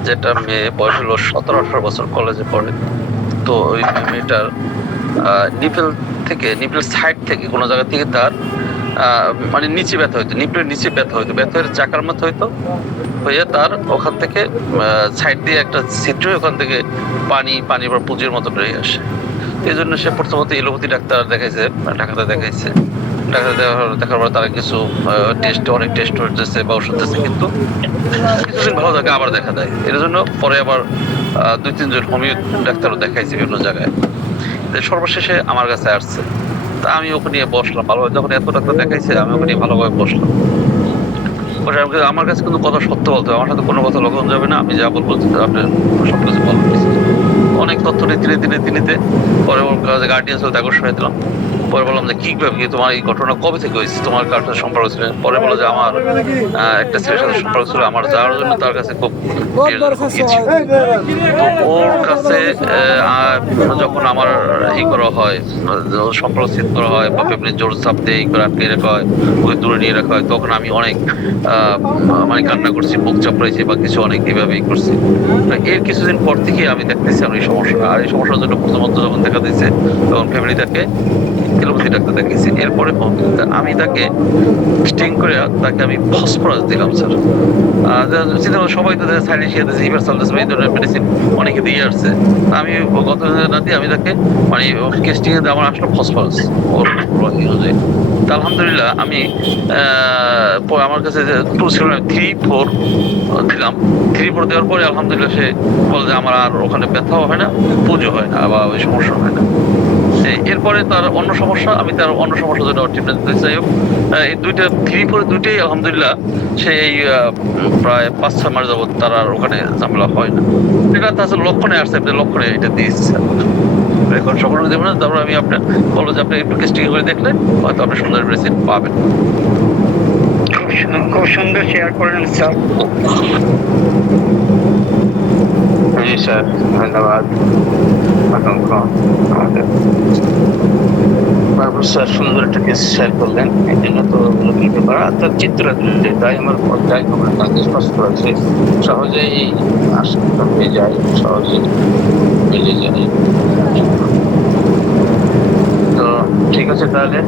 যেটা মেয়ে বয়স হলো 17-18 বছর, কলেজে পড়ে। তো ওই মেয়েটার নিপেল সাইড থেকে কোনো জায়গা থেকে তার মানে নিচে ব্যথা হইতো, নিপেলের নিচে ব্যথা হইতো, ব্যথার চাকার মতো হইতো, হয়ে তার ওখান থেকে সাইড দিয়ে একটা ছিদ্র, ওখান থেকে পানি বা পুঁজির মতো বেরিয়ে আসে। এই জন্য সে প্রথমত এলোপ্যাথি ডাক্তার দেখাইছে, ঢাকাতে দেখাইছে। দেখার পরে তারা কিছু অনেক টেস্ট হচ্ছে বা ওষুধ দিচ্ছে, কিন্তু কিছুদিন ভালো থাকে আবার দেখা দেয়। এর জন্য পরে আবার 2-3 জন হোমিও ডাক্তারও দেখাইছে বিভিন্ন জায়গায়। সর্বশেষে আমার কাছে আসছে, তা আমি ওকে নিয়ে বসলাম ভালোভাবে। যখন এত ডাক্তার দেখাইছে, আমি ওকে নিয়ে ভালোভাবে বসলাম। আমার কাছে কিন্তু কথা সত্য বলতে হবে, আমার সাথে কোনো কথা লক্ষণ যাবে না, আমি যা বলবো আপনি সব কিছু বলবেন। অনেক তথ্য দিনে পরে ওর কাছে গার্ডিয়ান ছিল, তাকে শুনে দিলাম। পরে বললাম যে কি তোমার এই ঘটনা কবে থেকে হয়েছে, তোমার কার সাথে সম্পর্ক ছিল? পরে বলো যে আমার একটা ছেলের সাথে সম্পর্ক ছিল, আমার যাওয়ার জন্য তার কাছে খুব ওর কাছে যখন আমার করা হয়, সম্পর্ক স্থির করা হয় বা এমনি জোর চাপ দিয়ে আটকে রাখা হয়, ওই দূরে নিয়ে রাখা হয়, তখন আমি অনেক মানে কান্না করছি, বুক চাপড়াইছি বা কিছু অনেক এভাবেই করছি। এর কিছুদিন পর থেকে আমি দেখতেছি আমার এই সমস্যা, আর এই সমস্যার জন্য প্রথমত যখন দেখা দিয়েছে, তখন ফ্যামিলি তাকে এলোপ্যাথি ডাক্তার দেখিয়েছি। এরপরে আমি তাকে স্টিং করে তাকে আমি ফসফরাস দিলাম স্যার। চিন্তা করুন, সবাই তো সাইলেন্সিয়া দিয়েছে, ইভারসালডাস বা এই ধরনের মেডিসিন অনেকে দিয়ে আসছে। আমি গত না দিয়ে আমি তাকে মানে স্টিং এ আমার আসলো ফসফরাস ওর অনুযায়ী। তা আলহামদুলিল্লাহ আমি আমার কাছে 2-3-4 দিলাম। 3-4 দেওয়ার পরে আলহামদুলিল্লাহ সে বলে যে আমার আর ওখানে ব্যথাও হয় না, পুজো হয় না বা ওই সমস্যা হয় না। এরপরে তার অন্য সমস্যা, আমি তার অন্য সমস্যার জন্য ট্রিটমেন্ট দিতে চাই। এই 3-4 দুইটাই আলহামদুলিল্লাহ সে এই প্রায় 5-6 মাস যাবত তার আর ওখানে ঝামেলা হয় না। এটা তার লক্ষণে আসছে, আপনি লক্ষণে এটা দিয়েছে। এখন সকল দেবো না, তারপর আমি আপনার বলবো যে আপনি একটু টেস্টিং করে দেখলে হয়তো আপনি সুন্দর মেডিসিন পাবেন। খুব সুন্দর শেয়ার করলেন স্যার। জি স্যার, ধন্যবাদ অসংখ্য। আমাদের তারপর স্যার সুন্দর একটা কেস শেয়ার করলেন, এই জন্য তো লিখতে পারা তার চিত্র তাই আমার যাই হোক না স্পষ্ট আছে, সহজেই আশঙ্কা হয়ে যায়, সহজেই মিলে যায়। তো ঠিক আছে, তাহলে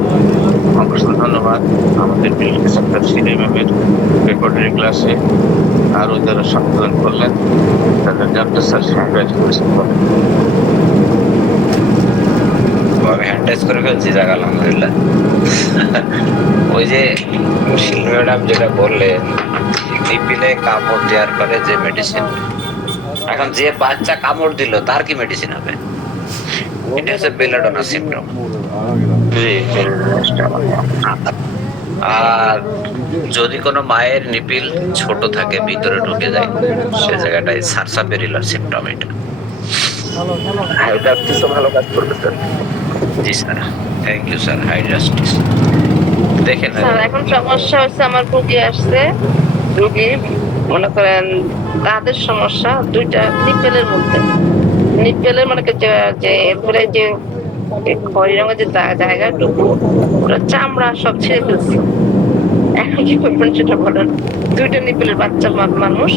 অসংখ্য ধন্যবাদ আমাদের সিনেমের রেকর্ডের ক্লাসে আরো যারা সংশোধন করলেন তাদের ডাক্তার স্যার কংগ্রাচুলেশন করেন। আমি হ্যান্ড টাচ করে ফেলছি, যাক আলহামদুলিল্লাহ। ওই যে শিল্পী ম্যাডাম যেটা বললেন, নিপিলে কামড় দেওয়ার পরে যে মেডিসিন, এখন যে বাচ্চা কামড় দিল তার কি মেডিসিন হবে? এটা হচ্ছে বেলাডোনা সিমটম। আর যদি কোনো মায়ের নিপিল ছোট থাকে, ভিতরে ঢুকে যায়, সে জায়গাটায় সারসাপেরিলার সিমটম। এটা হাইড্রাস্টিসও ভালো কাজ করবে স্যার। জি sir, thank you sir. Hydrastis দেখেন স্যার এখন সমস্যা হচ্ছে, আমার রুগী আসছে, রুগী মনে করেন তাদের সমস্যা দুইটা নিপেলের মধ্যে। নিপেলের মানে যে এরপরে যে খয়েরি রঙের যে জায়গাটুকু, ওটা চামড়া সব ছেড়ে ফেলছে। এখন কি করবেন সেটা বলেন। দুইটা নিপেলের বাচ্চা মানুষ,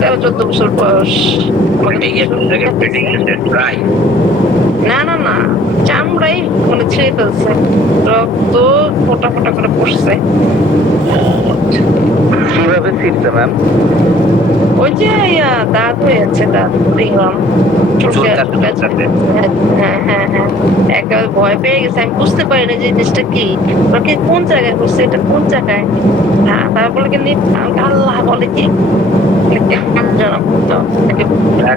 13-14 বছর বয়স। না না না, চামড়াই মানে ছেড়ে ফেলছে, রক্ত ফোটা ফোটা করে পড়ছে। কিভাবে ছিটছে ম্যাম? ওই যে দাঁত হয়েছে, দাঁত দেখলাম। হ্যাঁ হ্যাঁ হ্যাঁ, একেবারে ভয় পেয়ে গেছে। আমি বুঝতে পারি না যে জিনিসটা কি, ওকে কোন জায়গায় করছে, এটা কোন জায়গায়। হ্যাঁ, তারপরে কি আল্লাহ বলে কি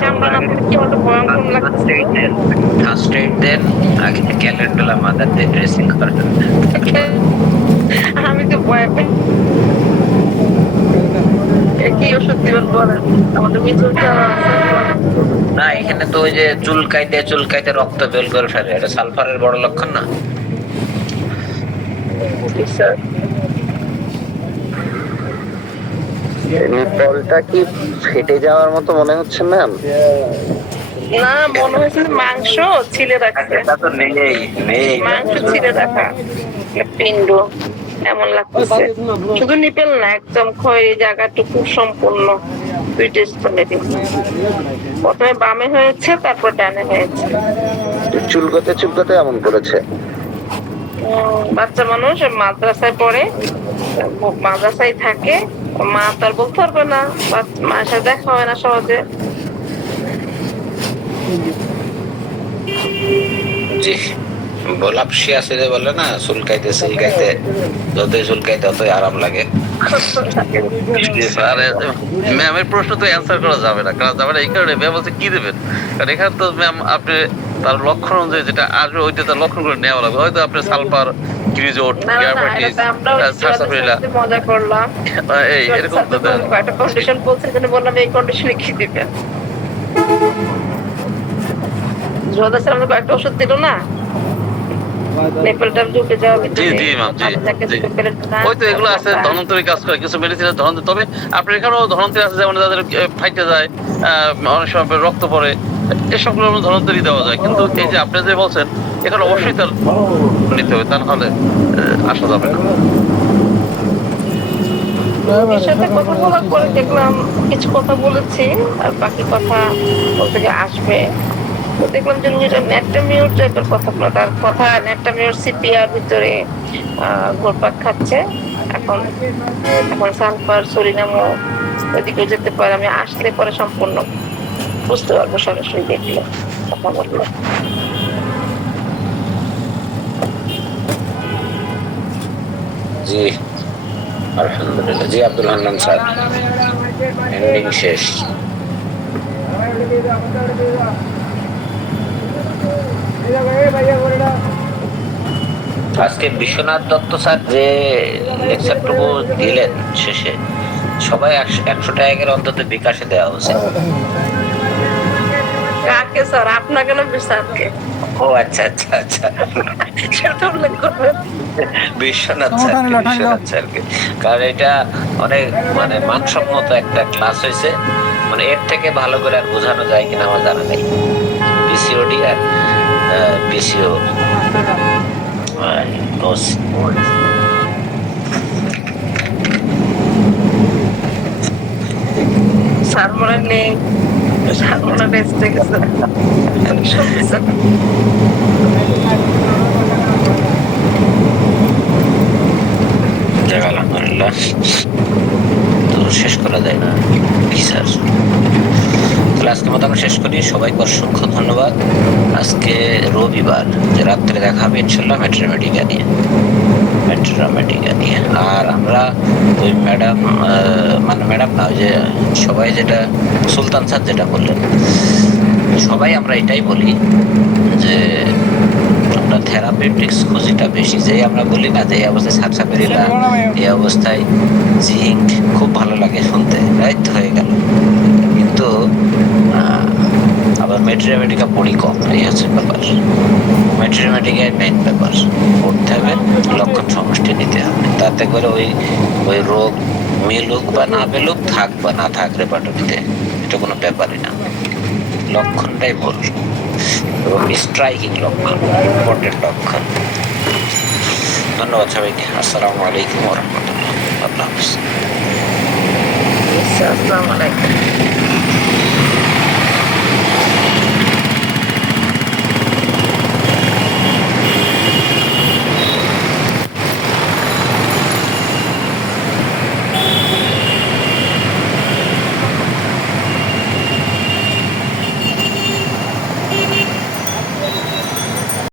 চামড়া না পড়ে কি আমার ভয়ঙ্কর লাগছে। ফার্স্ট এইড দেন, আগে ক্যালেন্ডুলা মাদার দিয়ে ড্রেসিং করেন। আমি তো ভয় পাই। কি ওষুধ দিবেন বলেন, আমাদের মিচুলটা না, এখানে তো ওই যে চুলকাইতে রক্ত বের করে ফেলে, এটা সালফারের বড় লক্ষণ না? তলটা কি ফেটে যাওয়ার মতো মনে হচ্ছে ম্যাম? না, মনে হয়েছে মাংস ছিলে রাখছে, মাংস ছিলে রাখা পিণ্ড এমন লাগতেছে। শুধু নিপেল না, একদম খয়েরি জায়গাটুকু সম্পূর্ণ। দুই টেস্ট করে দিচ্ছি, প্রথমে বামে হয়েছে, তারপর ডানে হয়েছে। চুলকোতে এমন করেছে। বাচ্চা মানুষ মাদ্রাসায় পড়ে, মাদ্রাসায় থাকে, মা তো আর বলতে পারবে না, মায়ের সাথে দেখা হয় না সহজে। জি, গোলাপ শিয়াসিদে বলে না, চুলকাইতে যতই চুলকাইতে ততই আরাম লাগে। স্যার ম্যামের প্রশ্ন তো অ্যান্সার করা যাবে না, এই কারণে ম্যাম বলছে কি দেবেন, কারণ এখানে তো ম্যাম আপনি তার লক্ষণ অনুযায়ী যেটা আসবে ওইটা তার লক্ষণ করে নেওয়া লাগবে। হয়তো আপনি সালফার, গ্রিজোট, গ্যাবার্টিস, সারসাপিলা মজা করলাম, এই এরকম তো একটা কন্ডিশন বলছে, জন্য বললাম এই কন্ডিশনে কি দিবেন। জোয়াদা স্যার আমাকে একটা ওষুধ দিল না, নেপালটা ঢুকে যাওয়া। জি জি ম্যাম, জি ওই তো এগুলো আছে, ধন্বন্তরী কাজ করে কিছু মেডিসিনের ধন্বন্তরী। তবে আপনার এখানেও ধন্বন্তরী আছে, যেমন যাদের ফাইটে যায়, অনেক সময় রক্ত পড়ে, এসবগুলো ধন্বন্তরী দেওয়া যায়। কিন্তু এই যে আপনি যে বলছেন, এখানে অবশ্যই তার নিতে হবে, তা নাহলে আসা যাবে না। এর সাথে কথা বলার পরে দেখলাম কিছু কথা বলেছি, আর বাকি কথা বলতে আসবে। তো দেখলাম যে উনি ন্যাট্টামিউর টাইপের কথা বলে, তার কথা ন্যাট্টামিউর সিপিআর ভিতরে ঘুরপাক খাচ্ছে। এখন এখন সালফার সরিনামও ওইদিকে যেতে পারে। আমি আসলে পরে সম্পূর্ণ বুঝতে পারবো, সরাসরি দেখলে কথা বললে। জি আলহামদুলিল্লাহ। জি আব্দুল হান্নান স্যার, এন্ডিং শেষ। আজকে বিশ্বনাথ দত্ত স্যার যে লেকচারটুকু দিলেন শেষে, সবাই 100 টাকা করে অন্তত বিকাশে দেওয়া উচিত। কাকে স্যার? আপনাকে না স্যারকে? ও আচ্ছা আচ্ছা আচ্ছা, সেটা উল্লেখ করবেন। বিশ্বনাথ স্যারকে, কারণ এটা অনেক মানে মানসম্মত একটা ক্লাস হয়েছে। মানে এর থেকে ভালো করে আর বোঝানো যায় কিনা আমার জানা নেই। পিসিওডি আর পিসিও স্যার মনে নেই, স্যার মনে বেঁচতে গেছে। আলহামদুলিল্লাহ, তো শেষ করা যায় না কি স্যার? তাহলে আজকের মতো আমরা শেষ করি। সবাইকে অসংখ্য ধন্যবাদ। আজকে রবিবার, যে রাত্রে দেখা হবে ইনশাল্লাহ মেট্রোমেটিকা নিয়ে। আর আমরা ওই ম্যাডাম, মানে ম্যাডাম না, ওই যে সবাই যেটা সুলতান স্যার যেটা বললেন, সবাই আমরা এটাই বলি যে আমরা থেরাপিউটিক্স খুঁজিটা বেশি। যে আমরা বলি না যে এই অবস্থায় সাপসাপেরিলা, এই অবস্থায় জিঙ্ক, খুব ভালো লাগে শুনতে, রাইট হয়ে গেল, কিন্তু আবার মেট্রিওমেটিকা পড়ি কম, এই হচ্ছে ব্যাপার। মেট্রিওমেটিকায় মেইন ব্যাপার পড়তে হবে, লক্ষণ সমষ্টি নিতে হবে, তাতে করে ওই রোগ মিলুক বা না মিলুক, থাক বা না থাক রেপার্টরিতে, এটা কোনো ব্যাপারই না। লক্ষণটাই মূল এবং স্ট্রাইকিং লক্ষণ, ইম্পর্টেন্ট লক্ষণ। ধন্যবাদ সবাইকে। আসসালামু আলাইকুম ওয়া রাহমাতুল্লাহ। আল্লাহ হাফেজ। আসসালামু আলাইকুম।